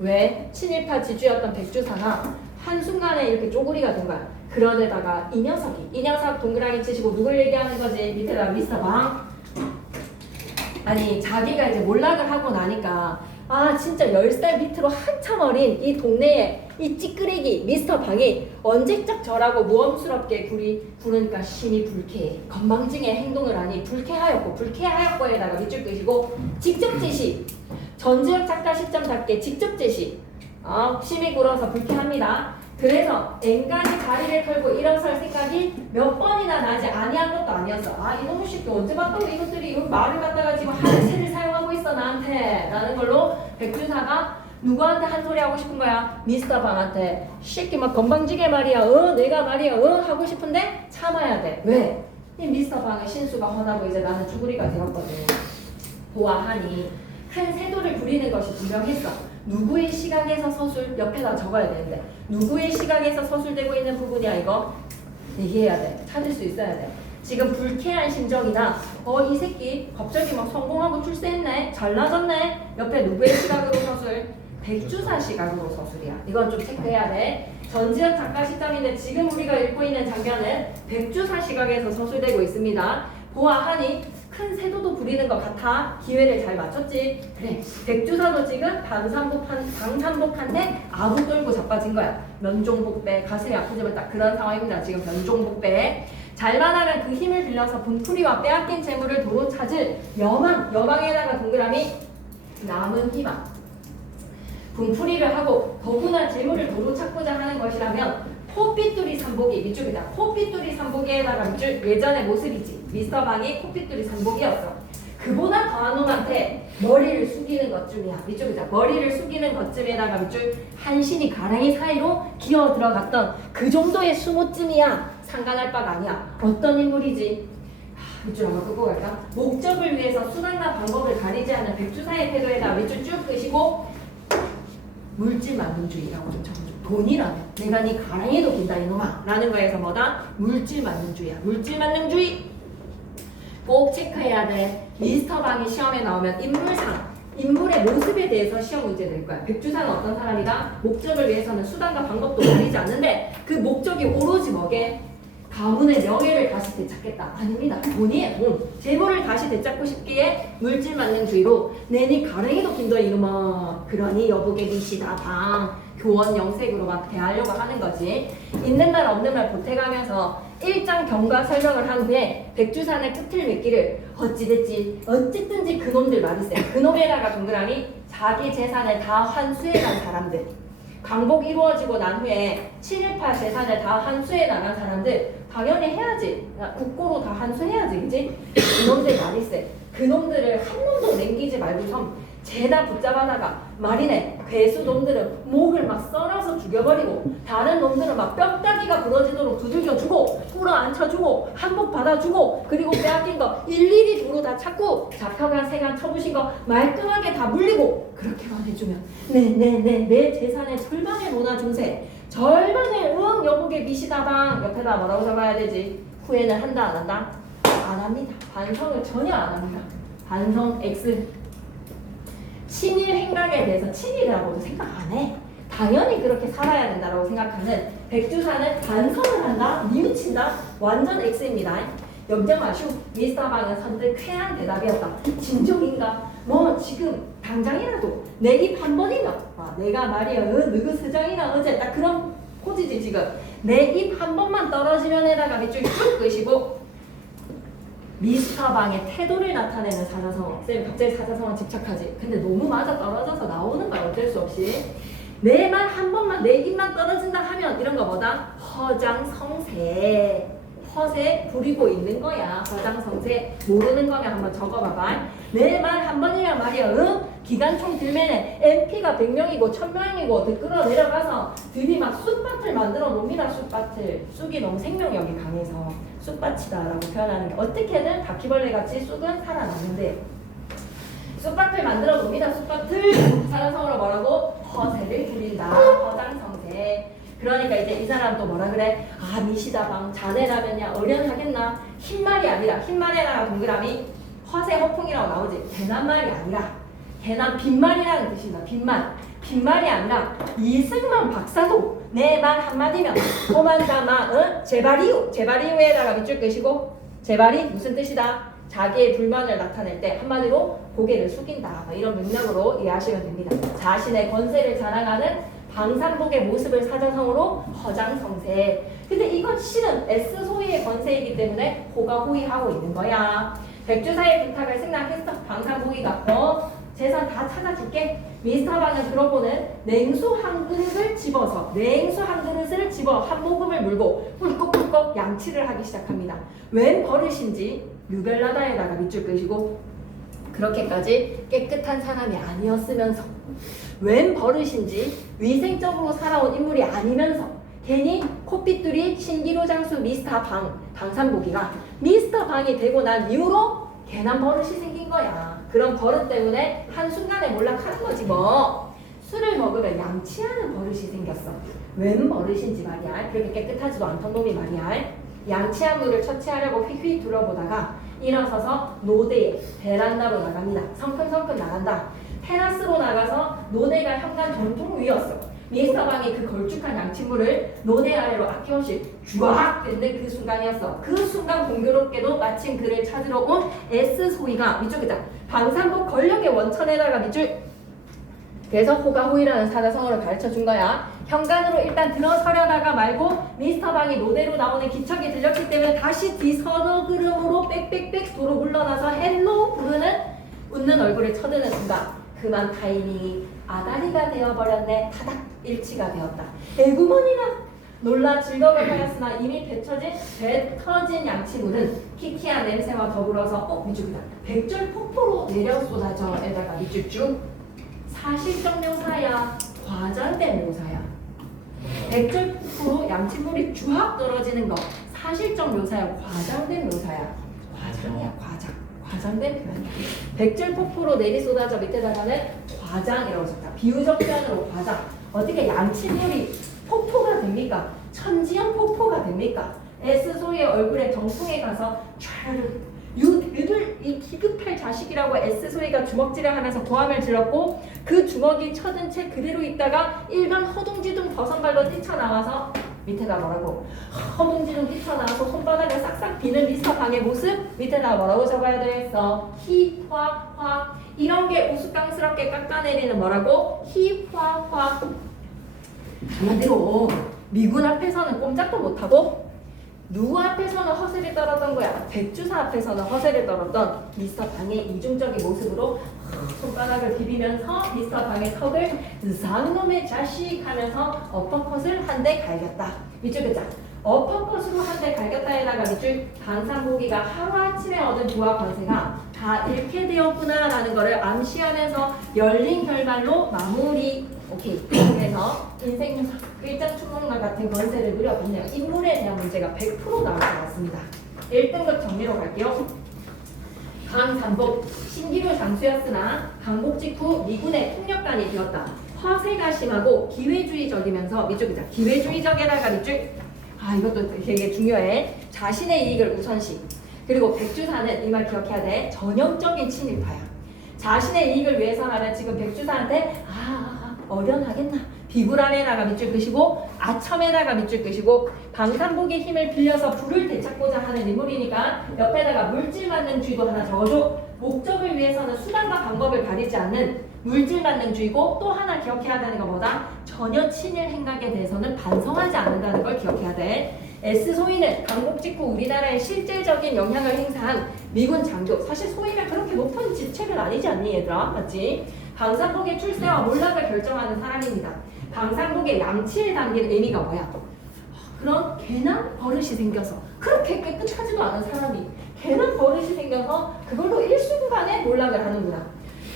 왜? 친일파 지주였던 백주사가 한순간에 이렇게 쪼그리가 된 거야. 그런데다가 이 녀석 동그라미 치시고 누굴 얘기하는 거지? 밑에다가 미스터 방. 아니 자기가 이제 몰락을 하고 나니까 진짜 10살 밑으로 한참 어린 이 동네에 이 찌끄레기 미스터 방이 언제적 저라고 모험스럽게 부르니까 심히 불쾌해. 건방증의 행동을 하니 불쾌하였고에다가 밑줄 끄시고 직접 제시. 전지혁 작가 시점답게 직접 제시. 심히 굴어서 불쾌합니다. 그래서 N간이 다리를 털고 일어설 생각이 몇 번이나 나지 아니한 것도 아니었어. 아 이놈의 새끼 언제 봤다고 이것들이 이 말을 갖다가 지금 하나체를 사용하고 있어 나한테 라는 걸로 백주사가 누구한테 한 소리 하고 싶은 거야? 미스터 방한테. 새끼 막 건방지게 말이야. 내가 말이야. 하고 싶은데 참아야 돼. 왜? 이 미스터 방의 신수가 허나고 이제 나는 쭈구리가 되었거든. 보아하니 큰 세도를 부리는 것이 분명했어. 누구의 시각에서 서술 옆에다 적어야 되는데 누구의 시각에서 서술되고 있는 부분이야 이거? 얘기해야 돼. 찾을 수 있어야 돼. 지금 불쾌한 심정이나 이 새끼 갑자기 막 성공하고 출세했네 잘나졌네 옆에 누구의 시각으로 서술? 백주사 시각으로 서술이야. 이건 좀 체크해야 돼. 전지현 작가 시점인데 지금 우리가 읽고 있는 장면은 백주사 시각에서 서술되고 있습니다. 보아하니 큰 세도도 부리는 것 같아. 기회를 잘 맞췄지. 그래. 백주사도 지금 방산복한테 아부 떨고 자빠진 거야. 면종복배. 가슴이 아프지만 딱 그런 상황입니다. 지금 면종복배. 잘만 하면 그 힘을 빌려서 분풀이와 빼앗긴 재물을 도로 찾을 여망에다가 동그라미 남은 희망. 분풀이를 하고 더구나 재물을 도로 찾고자 하는 것이라면 코삐뚜리 삼복이 밑줄이다. 코삐뚜리 삼복에다가 밑줄 예전의 모습이지. 미스터 방이 코삐뚜리 삼복이었어. 그보다 더한 놈한테 머리를 숙이는 것쯤이야. 밑줄이다. 머리를 숙이는 것쯤에다가 밑줄 한신이 가랑이 사이로 기어 들어갔던 그 정도의 수모쯤이야. 상관할 바가 아니야. 어떤 인물이지? 밑줄 한번 끄고 갈까? 목적을 위해서 수단과 방법을 가리지 않는 백주사의 태도에다 밑줄 쭉 끄시고 물질 만능주의라고 좀 적어줘. 돈이라면 내가 네 가랑이 높인다 이놈아 라는 거에서 뭐다? 물질 만능주의야. 물질 만능주의 꼭 체크해야 돼. 미스터 방이 시험에 나오면 인물의 모습에 대해서 시험 문제 낼 거야. 백주사는 어떤 사람이다? 목적을 위해서는 수단과 방법도 가리지 않는데 그 목적이 오로지 뭐게? 가문의 명예를 다시 되찾겠다. 아닙니다. 돈이에요. 돈. 재물을 다시 되찾고 싶기에 물질 만능주의로 내니 가랭이 높인다 이놈아. 그러니 여보게 니시다 방. 교원 영색으로 막 대하려고 하는 거지. 있는 말 없는 말 보태가면서 일장 경과 설명을 한 후에 백주산의 끝을 맺기를 어찌됐지 어쨌든지 그놈들 말이세. 그놈에다가 동그라미 자기 재산을 다 환수해간 사람들. 광복 이루어지고 난 후에 친일파 재산을 다 환수해 나간 사람들 당연히 해야지. 국고로 다 환수해야지. 그지? 그놈들 말이세. 그놈들을 한 놈도 남기지 말고선 죄다 붙잡아다가 말이네 괴수 놈들은 목을 막 썰어서 죽여버리고 다른 놈들은 막 뼈다귀가 부러지도록 두들겨주고 끌어안혀주고 한복 받아주고 그리고 빼앗긴 거 일일이 도로 다 찾고 잡혀간 세간 쳐부신 거 말끔하게 다 물리고 그렇게만 해주면 내 재산의 절반을 논아준세. 절반을 여보게 미시다방. 옆에다 뭐라고 적어야 되지? 후회는 한다 안 한다? 안 합니다. 반성을 전혀 안 합니다. 반성 X. 친일 행각에 대해서 친일이라고도 생각 안 해. 당연히 그렇게 살아야 된다고 생각하는 백주사는 반성을 한다, 뉘우친다, 완전 X입니다. 염려 마시오. 미스터 방은 선뜻 쾌한 대답이었다. 진정인가? 뭐 지금 당장이라도 내 입 한 번이면 내가 말이야 누구 수정이나 어제 딱 그런 포즈지 지금. 내 입 한 번만 떨어지면에다가 밑줄 쭉 끄시고 미스터 방의 태도를 나타내는 사자성어. 쌤 갑자기 사자성어 집착하지. 근데 너무 맞아 떨어져서 나오는 거야 어쩔 수 없이. 내 말 한 번만 내 입만 떨어진다 하면 이런 거 뭐다? 허장성세. 허세 부리고 있는 거야. 허장성세. 모르는 거면 한번 적어봐봐. 내 말 한 번이면 말이야 기관총 들면은 MP가 100명이고 1000명이고 끌어 내려가서 들이 막 쑥밭을 만들어 놉니다. 쑥밭을. 쑥이 너무 생명력이 강해서 쑥밭이다라고 표현하는 게 어떻게든 바퀴벌레같이 쑥은 살아나는데 쑥밭을 만들어 놉니다. 쑥밭을 사자성어로 뭐라고? 허세를 부린다. 허장성세. 그러니까 이제 이 사람 또 뭐라 그래? 아 미시다방 자네라면야 어련하겠나? 흰말이 아니라 흰말에다가 동그라미 허세 허풍이라고 나오지. 괜한말이 아니라 괜한 빈말이라는 뜻입니다. 빈말이 아니라 이승만 박사도 내 말 한마디면 고만다마 제발이유에다가 밑줄 끄시고 제발이 무슨 뜻이다? 자기의 불만을 나타낼 때 한마디로 고개를 숙인다. 이런 맥락으로 이해하시면 됩니다. 자신의 권세를 자랑하는 방산복의 모습을 사자성어로 허장성세. 근데 이건 실은 S 소위의 권세이기 때문에 호가 호위하고 있는 거야. 백주사의 부탁을 승낙했어. 방산복이가 재산 다 찾아줄게. 미스터 방은 그러고는 냉수 한 그릇을 집어서 한 모금을 물고 꿀꺽꿀꺽 양치를 하기 시작합니다. 웬 버릇인지 유별나다에다가 밑줄 끄시고 그렇게까지 깨끗한 사람이 아니었으면서 웬 버릇인지 위생적으로 살아온 인물이 아니면서 괜히 코핏들이 신기루 장수 미스터 방산복이가 미스터 방이 되고 난 이후로 괜한 버릇이 생긴 거야. 그런 버릇 때문에 한순간에 몰락하는 거지 뭐. 술을 먹으면 양치하는 버릇이 생겼어. 웬 버릇인지 말이야. 그렇게 깨끗하지도 않던 놈이 말이야. 양치한 물을 처치하려고 휙휙 둘러보다가 일어서서 노대에 베란다로 나갑니다. 성큼성큼 나간다. 테라스로 나가서 노대가 현관 전통 위였어. 미스터 방이 그 걸쭉한 양치물을 노대 아래로 아낌없이 쫙 뱉는 그 순간이었어. 그 순간 공교롭게도 마침 그를 찾으러 온 S 소희가 밑줄이다. 방산복 권력의 원천에다가 밑줄. 그래서 호가호이라는 사자성어를 가르쳐 준 거야. 현관으로 일단 들어서려다가 말고 미스터 방이 노대로 나오는 기척이 들렸기 때문에 다시 뒤서너 그름으로 빽빽빽 도로 물러나서 헬로 부르는 웃는 얼굴에 쳐드는 순간 그만 타이밍이 아다리가 되어버렸네. 타닥 일치가 되었다. 에구머니나 놀라 즐거움을 하였으나 이미 뱉어진 양치물은 키키한 냄새와 더불어서 밑줄이다. 백절 폭포로 내려 쏟아져에다가 밑줄 쭉. 사실적 묘사야, 과장된 묘사야. 백절 폭포로 양치물이 쫙 떨어지는 거 사실적 묘사야, 과장된 묘사야. 과장이야, 과장. 과장된 표현이야. 백절 폭포로 내리 쏟아져 밑에다가는 과장이라고 적다. 비유적 표현으로 과장. 어떻게 양치물이 폭포가 됩니까? 천지연 폭포가 됩니까? S소의 얼굴에 정통에 가서 촤르르 이 기급할 자식이라고 S소희가 주먹질을 하면서 고함을 질렀고 그 주먹이 쳐든 채 그대로 있다가 일반 허둥지둥 버선발로 뛰쳐나와서 밑에다 뭐라고 허둥지둥 뛰쳐나와서 손바닥을 싹싹 비는 미스터 방의 모습 밑에다 뭐라고 적어야 되겠어? 히화화 이런 게 우스꽝스럽게 깎아내리는 뭐라고? 히화화 한마디로 미군 앞에서는 꼼짝도 못하고 누구 앞에서는 허세를 떨었던 거야? 백주사 앞에서는 허세를 떨었던 미스터 방의 이중적인 모습으로 손바닥을 비비면서 미스터 방의 턱을 상놈의 자식 하면서 어퍼컷을 한 대 갈겼다. 밑줄 긋자. 어퍼컷으로 한 대 갈겼다에다가 밑줄 방산보기가 하루아침에 얻은 부와 권세가 다 잃게 되었구나 라는 거를 암시하면서 열린 결말로 마무리. 오케이. 그래서 인생 일장춘몽과 같은 권세를 누려봤네요. 인물에 대한 문제가 100% 나올 것 같습니다. 1등급 정리로 갈게요. 강산복, 신기루 장수였으나 강복 직후 미군의 통역관이 되었다. 허세가 심하고 기회주의적이면서 밑줄이자. 기회주의적에다가 밑줄. 이것도 되게 중요해. 자신의 이익을 우선시. 그리고 백주사는 이 말 기억해야 돼. 전형적인 친일파야. 자신의 이익을 위해서라면 지금 백주사한테 어련하겠나. 비굴함에다가 밑줄 끄시고 아첨에다가 밑줄 끄시고 방산복의 힘을 빌려서 불을 되찾고자 하는 인물이니까 옆에다가 물질 만능주의도 하나 적어줘. 목적을 위해서는 수단과 방법을 가리지 않는 물질 만능주의고 또 하나 기억해야 되는 거 뭐다? 전혀 친일 행각에 대해서는 반성하지 않는다는 걸 기억해야 돼. S소위는 강복 직후 우리나라에 실질적인 영향을 행사한 미군 장교. 사실 소위가 그렇게 높은 직책은 아니지 않니 얘들아? 맞지? 방산복의 출세와 몰락을 결정하는 사람입니다. 방산복의 양치에 담긴 의미가 뭐야? 그런 괜한 버릇이 생겨서 그렇게 깨끗하지도 않은 사람이 괜한 버릇이 생겨서 그걸로 일순간에 몰락을 하는구나.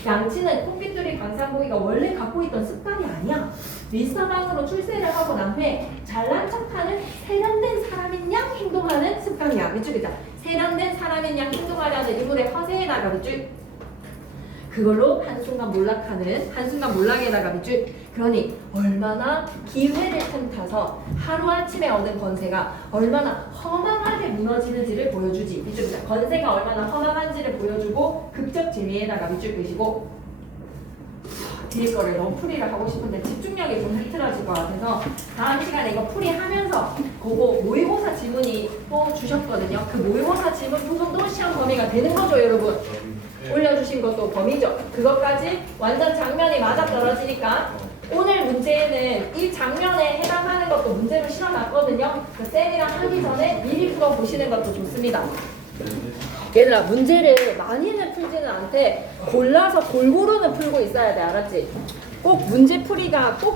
양치는 코핏돌이 방산복이가 원래 갖고 있던 습관이 아니야. 미스터 방으로 출세를 하고 난 후에 잘난 척하는 세련된 사람인 양 행동하는 습관이야. 밑줄이자. 세련된 사람인 양 행동하려는 인물의 허세에다가 밑줄. 그걸로 한순간 몰락에다가 밑줄. 그러니 얼마나 기회를 틈타서 하루아침에 얻은 건세가 얼마나 허망하게 무너지는지를 보여주지. 밑줄이자. 건세가 얼마나 허망한지를 보여주고 극적 재미에다가 밑줄 끄시고 뒤에 거를 너무 풀이를 하고 싶은데 집중력이 좀 흐트러질 것 같아서 다음 시간에 이거 풀이하면서 그거 모의고사 지문이 또 주셨거든요. 그 모의고사 지문 부분도 시험 범위가 되는 거죠, 여러분. 올려주신 것도 범위죠. 그것까지 완전 장면이 맞아떨어지니까 오늘 문제에는 이 장면에 해당하는 것도 문제로 실어놨거든요. 그 쌤이랑 하기 전에 미리 풀어보시는 것도 좋습니다. 얘들아 문제를 많이는 풀지는 않되 골라서 골고루는 풀고 있어야 돼. 알았지? 꼭 문제풀이가 꼭